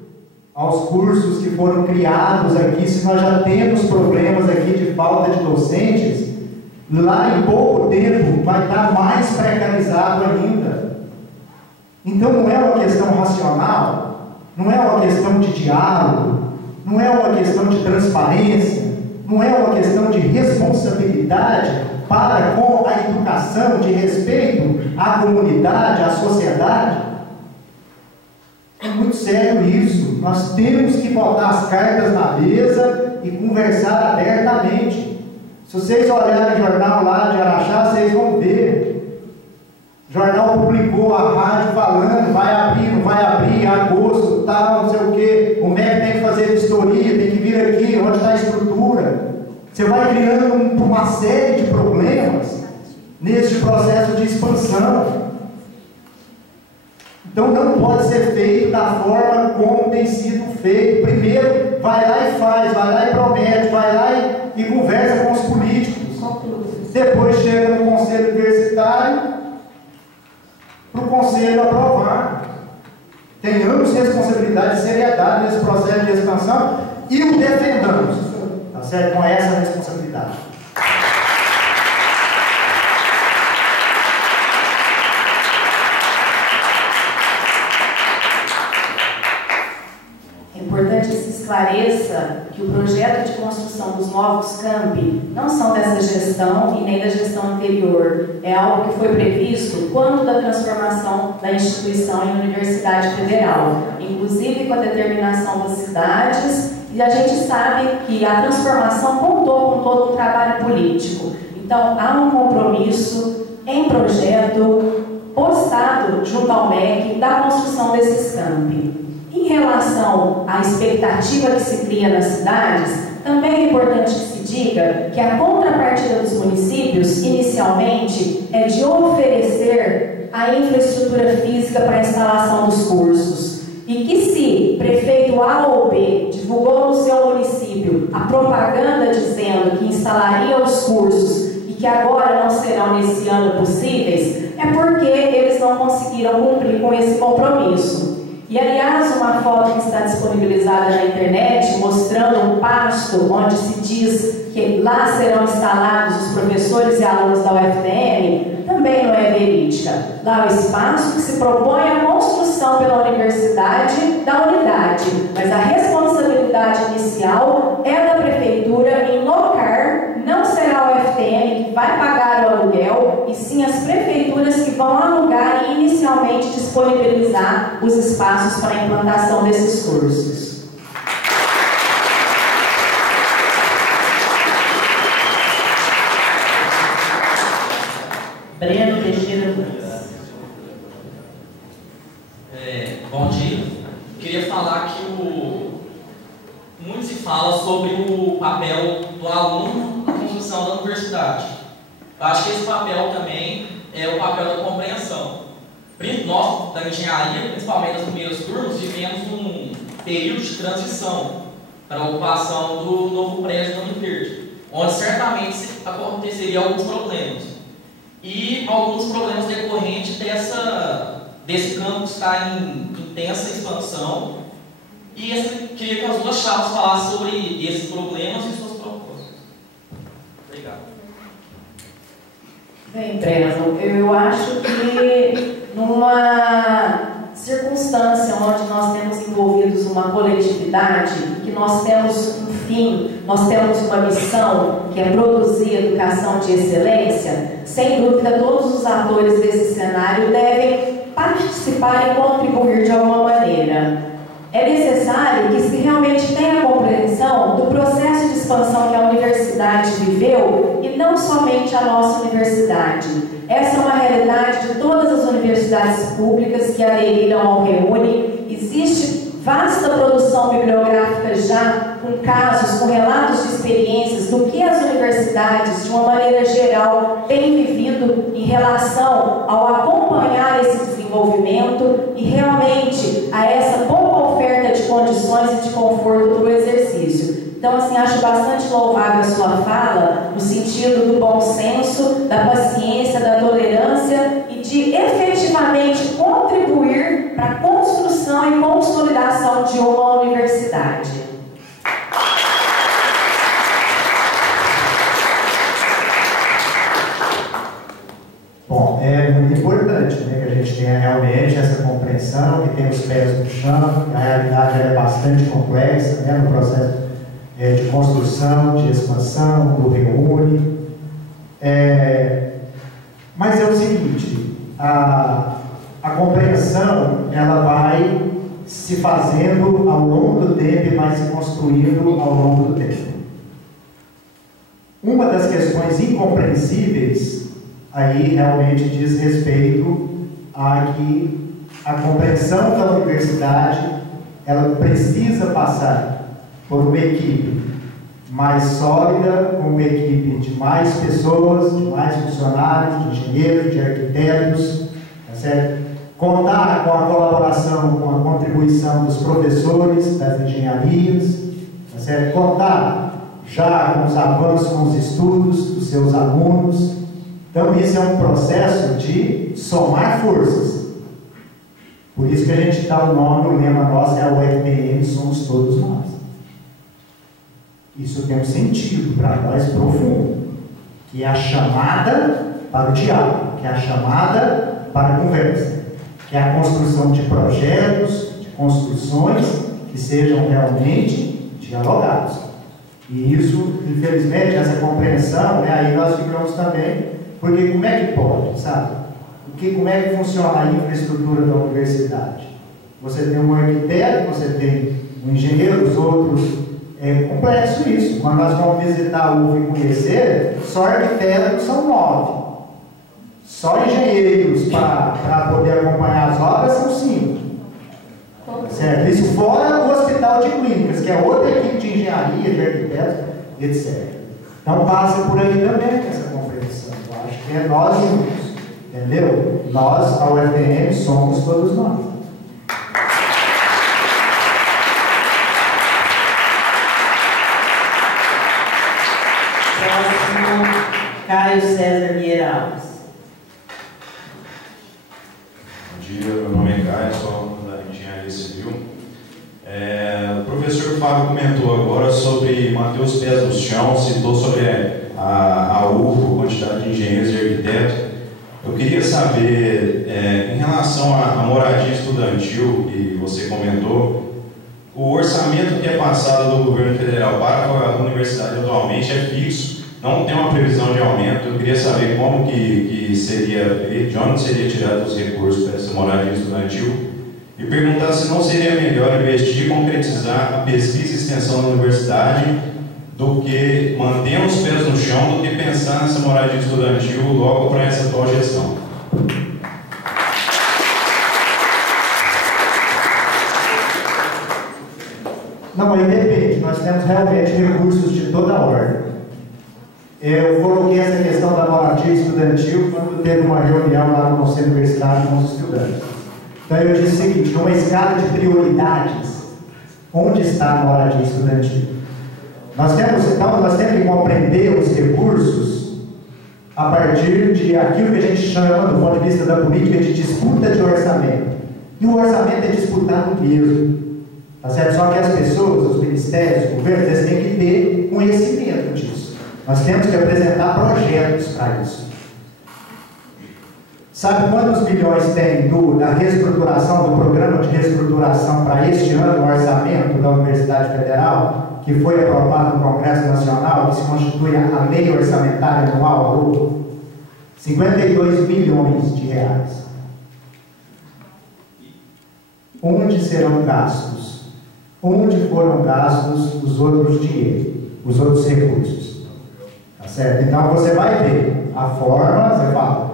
aos cursos que foram criados aqui. Se nós já temos problemas aqui de falta de docentes, lá em pouco tempo vai estar mais precarizado ainda. Então não é uma questão racional, não é uma questão de diálogo, não é uma questão de transparência, não é uma questão de responsabilidade para com a educação, de respeito à comunidade, à sociedade. É muito sério isso. Nós temos que botar as cartas na mesa e conversar abertamente. Se vocês olharem o jornal lá de Araxá, vocês vão ver. O jornal publicou a rádio falando, vai abrir, não vai abrir, agosto, tal, não sei o quê. O MEC tem que fazer vistoria, tem que vir aqui, onde está a estrutura. Você vai criando uma série de problemas neste processo de expansão. Então não pode ser feito da forma como tem sido feito. Primeiro, vai lá e faz, vai lá e promete, vai lá e conversa com os políticos. Depois chega no Conselho Universitário para o Conselho aprovar. Tenhamos responsabilidade e seriedade nesse processo de expansão e o defendamos, tá certo? Com essa responsabilidade. É importante que se esclareça que o projeto de construção dos novos campi não são dessa gestão e nem da gestão anterior. É algo que foi previsto quando da transformação da instituição em universidade federal, inclusive com a determinação das cidades, e a gente sabe que a transformação contou com todo um trabalho político. Então, há um compromisso em projeto postado junto ao MEC da construção desses campi. Em relação à expectativa que se cria nas cidades, também é importante que se diga que a contrapartida dos municípios, inicialmente, é de oferecer a infraestrutura física para a instalação dos cursos. E que se prefeito A ou B divulgou no seu município a propaganda dizendo que instalaria os cursos e que agora não serão nesse ano possíveis, é porque eles não conseguiram cumprir com esse compromisso. E, aliás, uma foto que está disponibilizada na internet, mostrando um pasto onde se diz que lá serão instalados os professores e alunos da UFTM, também não é verídica. Lá é o espaço que se propõe a construção pela universidade da unidade, mas a responsabilidade inicial é da prefeitura em locar, não será a UFTM que vai pagar o aluguel, e sim as prefeituras que vão alugar e inicialmente disponibilizar os espaços para a implantação desses cursos. Breno Teixeira Luz. Bom dia. Queria falar que muito se fala sobre o papel do aluno na construção da universidade. Eu acho que esse papel também é o papel da compreensão. Nós, da engenharia, principalmente nas primeiras turmas, vivemos um período de transição para a ocupação do novo prédio da Univerde, onde certamente aconteceria alguns problemas. E alguns problemas decorrentes desse campo que está em intensa expansão. E queria que as duas chaves falassem sobre esses problemas e suas propostas. Obrigado. Bem, Breno, eu acho que numa circunstância onde nós temos envolvidos uma coletividade, que nós temos um fim, nós temos uma missão, que é produzir educação de excelência, sem dúvida todos os atores desse cenário devem participar e contribuir de alguma maneira. É necessário que se realmente tenha a compreensão do processo de expansão que a universidade viveu, e não somente a nossa universidade. Essa é uma realidade de todas as universidades públicas que aderiram ao REUNE. Existe vasta produção bibliográfica já, com casos, com relatos de experiências do que as universidades, de uma maneira geral, têm vivido em relação ao acompanhar esse desenvolvimento e realmente a essa boa oferta de condições e de conforto para o exercício. Então, assim, acho bastante louvável a sua fala, no sentido do bom senso, da paciência, da tolerância e de efetivamente contribuir para a construção e consolidação de uma universidade. Bom, é muito importante, né, que a gente tenha realmente essa compreensão, que tenha os pés no chão, que a realidade é bastante complexa, né, no processo de construção, de expansão, do REUNE. Mas é o seguinte, a compreensão ela vai se fazendo ao longo do tempo e vai se construindo ao longo do tempo. Uma das questões incompreensíveis aí realmente diz respeito a que a compreensão da universidade ela precisa passar por uma equipe mais sólida, com uma equipe de mais pessoas, de mais funcionários, de engenheiros, de arquitetos, tá certo? Contar com a colaboração, com a contribuição dos professores das engenharias, tá certo? Contar já com os avanços, com os estudos dos seus alunos. Então, isso é um processo de somar forças. Por isso que a gente dá o nome, o lema nosso é o UFPM, somos todos nós. Isso tem um sentido para nós profundo, que é a chamada para o diálogo, que é a chamada para a conversa, que é a construção de projetos, de construções que sejam realmente dialogados. E isso, infelizmente, essa compreensão, né, aí nós ficamos também, porque como é que pode, sabe? Como é que funciona a infraestrutura da universidade? Você tem um arquiteto, você tem um engenheiro, os outros. É complexo isso. Quando nós vamos visitar a UF e conhecer, só arquitetos são 9. Só engenheiros para poder acompanhar as obras são 5. Certo? Isso fora o hospital de clínicas, que é outra equipe de engenharia, de arquitetos, etc. Então passa por aí também essa compreensão. Eu acho que é nós juntos. Entendeu? Nós, a UFPM, somos todos nós. Caio César Vieira Alves. Bom dia, meu nome é Caio, sou aluno da Engenharia Civil. O professor Fábio comentou agora sobre manter os pés no chão, citou sobre a UF, a quantidade de engenheiros e arquitetos. Eu queria saber, em relação à moradia estudantil, que você comentou, o orçamento que é passado do governo federal para a universidade atualmente é fixo, não tem uma previsão de aumento. Eu queria saber como que seria feito, de onde seria tirado os recursos para essa moradia estudantil, e perguntar se não seria melhor investir e concretizar a pesquisa e extensão da universidade do que manter os pés no chão, do que pensar nessa moradia estudantil logo para essa atual gestão. temos realmente recursos de toda ordem. Eu coloquei essa questão da moradia estudantil quando teve uma reunião lá no Conselho Universitário com os estudantes. Então eu disse o seguinte, numa escala de prioridades, onde está a moradia estudantil? Nós temos que compreender os recursos a partir de aquilo que a gente chama, do ponto de vista da política, de disputa de orçamento. E o orçamento é disputado mesmo. Tá certo? Só que as pessoas, os ministérios, os governos, eles têm que ter conhecimento disso. Nós temos que apresentar projetos para isso. Sabe quantos milhões tem da reestruturação, do programa de reestruturação para este ano, o orçamento da Universidade Federal, que foi aprovado no Congresso Nacional, que se constitui a lei orçamentária anual, 52 bilhões de reais. Onde serão gastos? Onde foram gastos os outros dinheiros, os outros recursos? Tá certo? Então você vai ver a forma, você fala,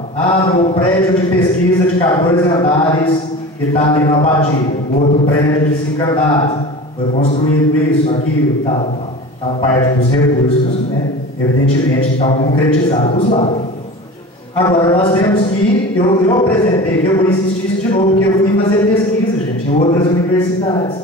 no prédio de pesquisa de 14 andares que está ali na Batida, o outro prédio de 5 andares. Foi construído isso, aquilo, tal. Então, parte dos recursos, né, evidentemente, estão concretizados lá. Agora, nós temos que, eu apresentei, que eu vou insistir isso de novo, porque eu fui fazer pesquisa, gente, em outras universidades.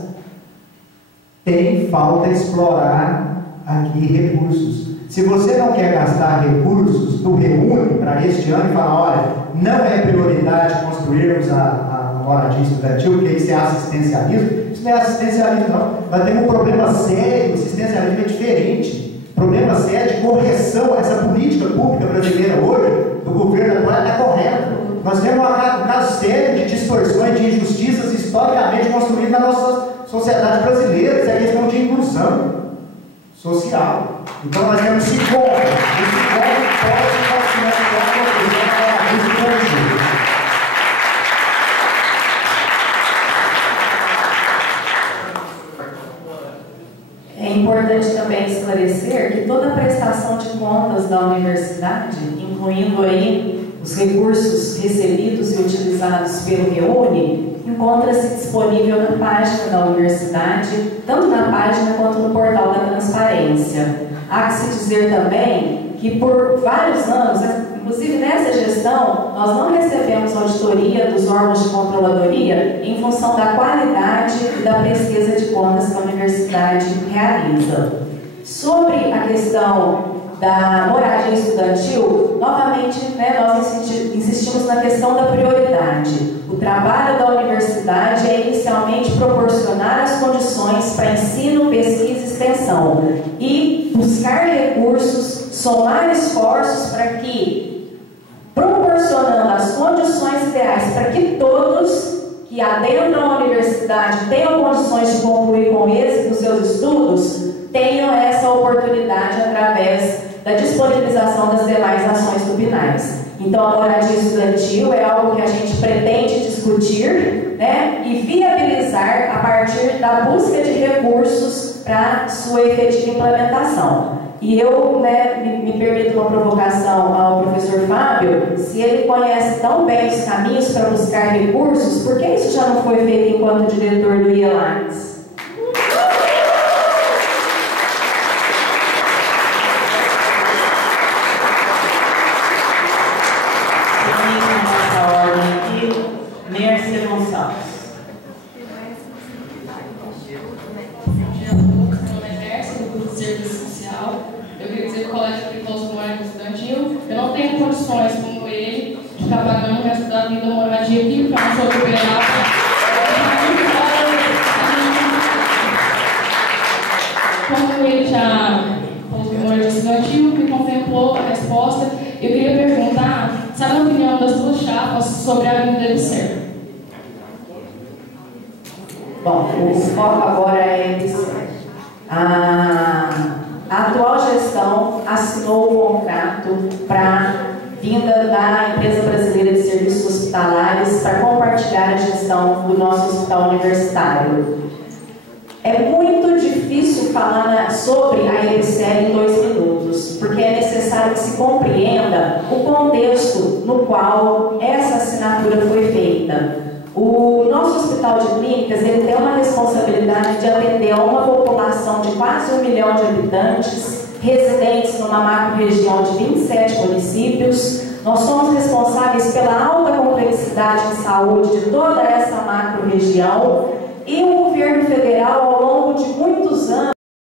Tem falta explorar aqui recursos. Se você não quer gastar recursos do Reúne para este ano e falar, olha, não é prioridade construirmos a moradia estudantil, porque isso é assistencialismo, isso não é assistencialismo, não. Nós temos um problema sério, o assistencialismo é diferente. Problema sério de correção, essa política pública brasileira hoje, do governo atual, está correta. Nós temos um caso sério de distorções, de injustiças historicamente construídas na nossa sociedade brasileira. Isso é questão de inclusão social. Então nós temos esse ponto. Esse ponto pode financiar a construção da moradia estudantil. É importante também esclarecer que toda a prestação de contas da universidade, incluindo aí os recursos recebidos e utilizados pelo Reúne, encontra-se disponível na página da universidade, tanto na página quanto no portal da transparência. Há que se dizer também que por vários anos, inclusive nessa gestão, nós não recebemos auditoria dos órgãos de controladoria em função da qualidade e da pesquisa de contas que a universidade realiza. Sobre a questão da moradia estudantil, novamente, nós insistimos na questão da prioridade. O trabalho da universidade é inicialmente proporcionar as condições para ensino, pesquisa e extensão e buscar recursos, somar esforços para que, proporcionando as condições ideais para que todos que adentram a universidade tenham condições de concluir com êxito os seus estudos, tenham essa oportunidade através da disponibilização das demais ações do PNAES. Então, a moradia estudantil é algo que a gente pretende discutir, e viabilizar a partir da busca de recursos para sua efetiva implementação. E eu me permito uma provocação ao professor Fábio, se ele conhece tão bem os caminhos para buscar recursos, por que isso já não foi feito enquanto diretor do IELACS? Mércia Gonçalves. Meu nome é Mércia, do curso de Serviço Social. Eu queria dizer que o Colégio Aplicou-se do Moradia Estudantil, eu não tenho condições, como ele, de ficar pagando o resto da vida moradia aqui, porque eu não sou liberada. Como ele já pôs no Moradia Estudantil, me contemplou a resposta, eu queria perguntar, sabe a opinião das duas chapas sobre a vinda dele certo? Bom, o foco agora é a atual gestão assinou o contrato para vinda da Empresa Brasileira de Serviços Hospitalares para compartilhar a gestão do nosso hospital universitário. É muito difícil falar sobre a EBSER em 2 minutos, porque é necessário que se compreenda o contexto no qual essa assinatura foi feita. O nosso hospital de clínicas ele tem uma responsabilidade de atender a uma população de quase quase 1 milhão de habitantes, residentes numa macro-região de 27 municípios. Nós somos responsáveis pela alta complexidade em saúde de toda essa macro-região, e o governo federal, ao longo de muitos anos,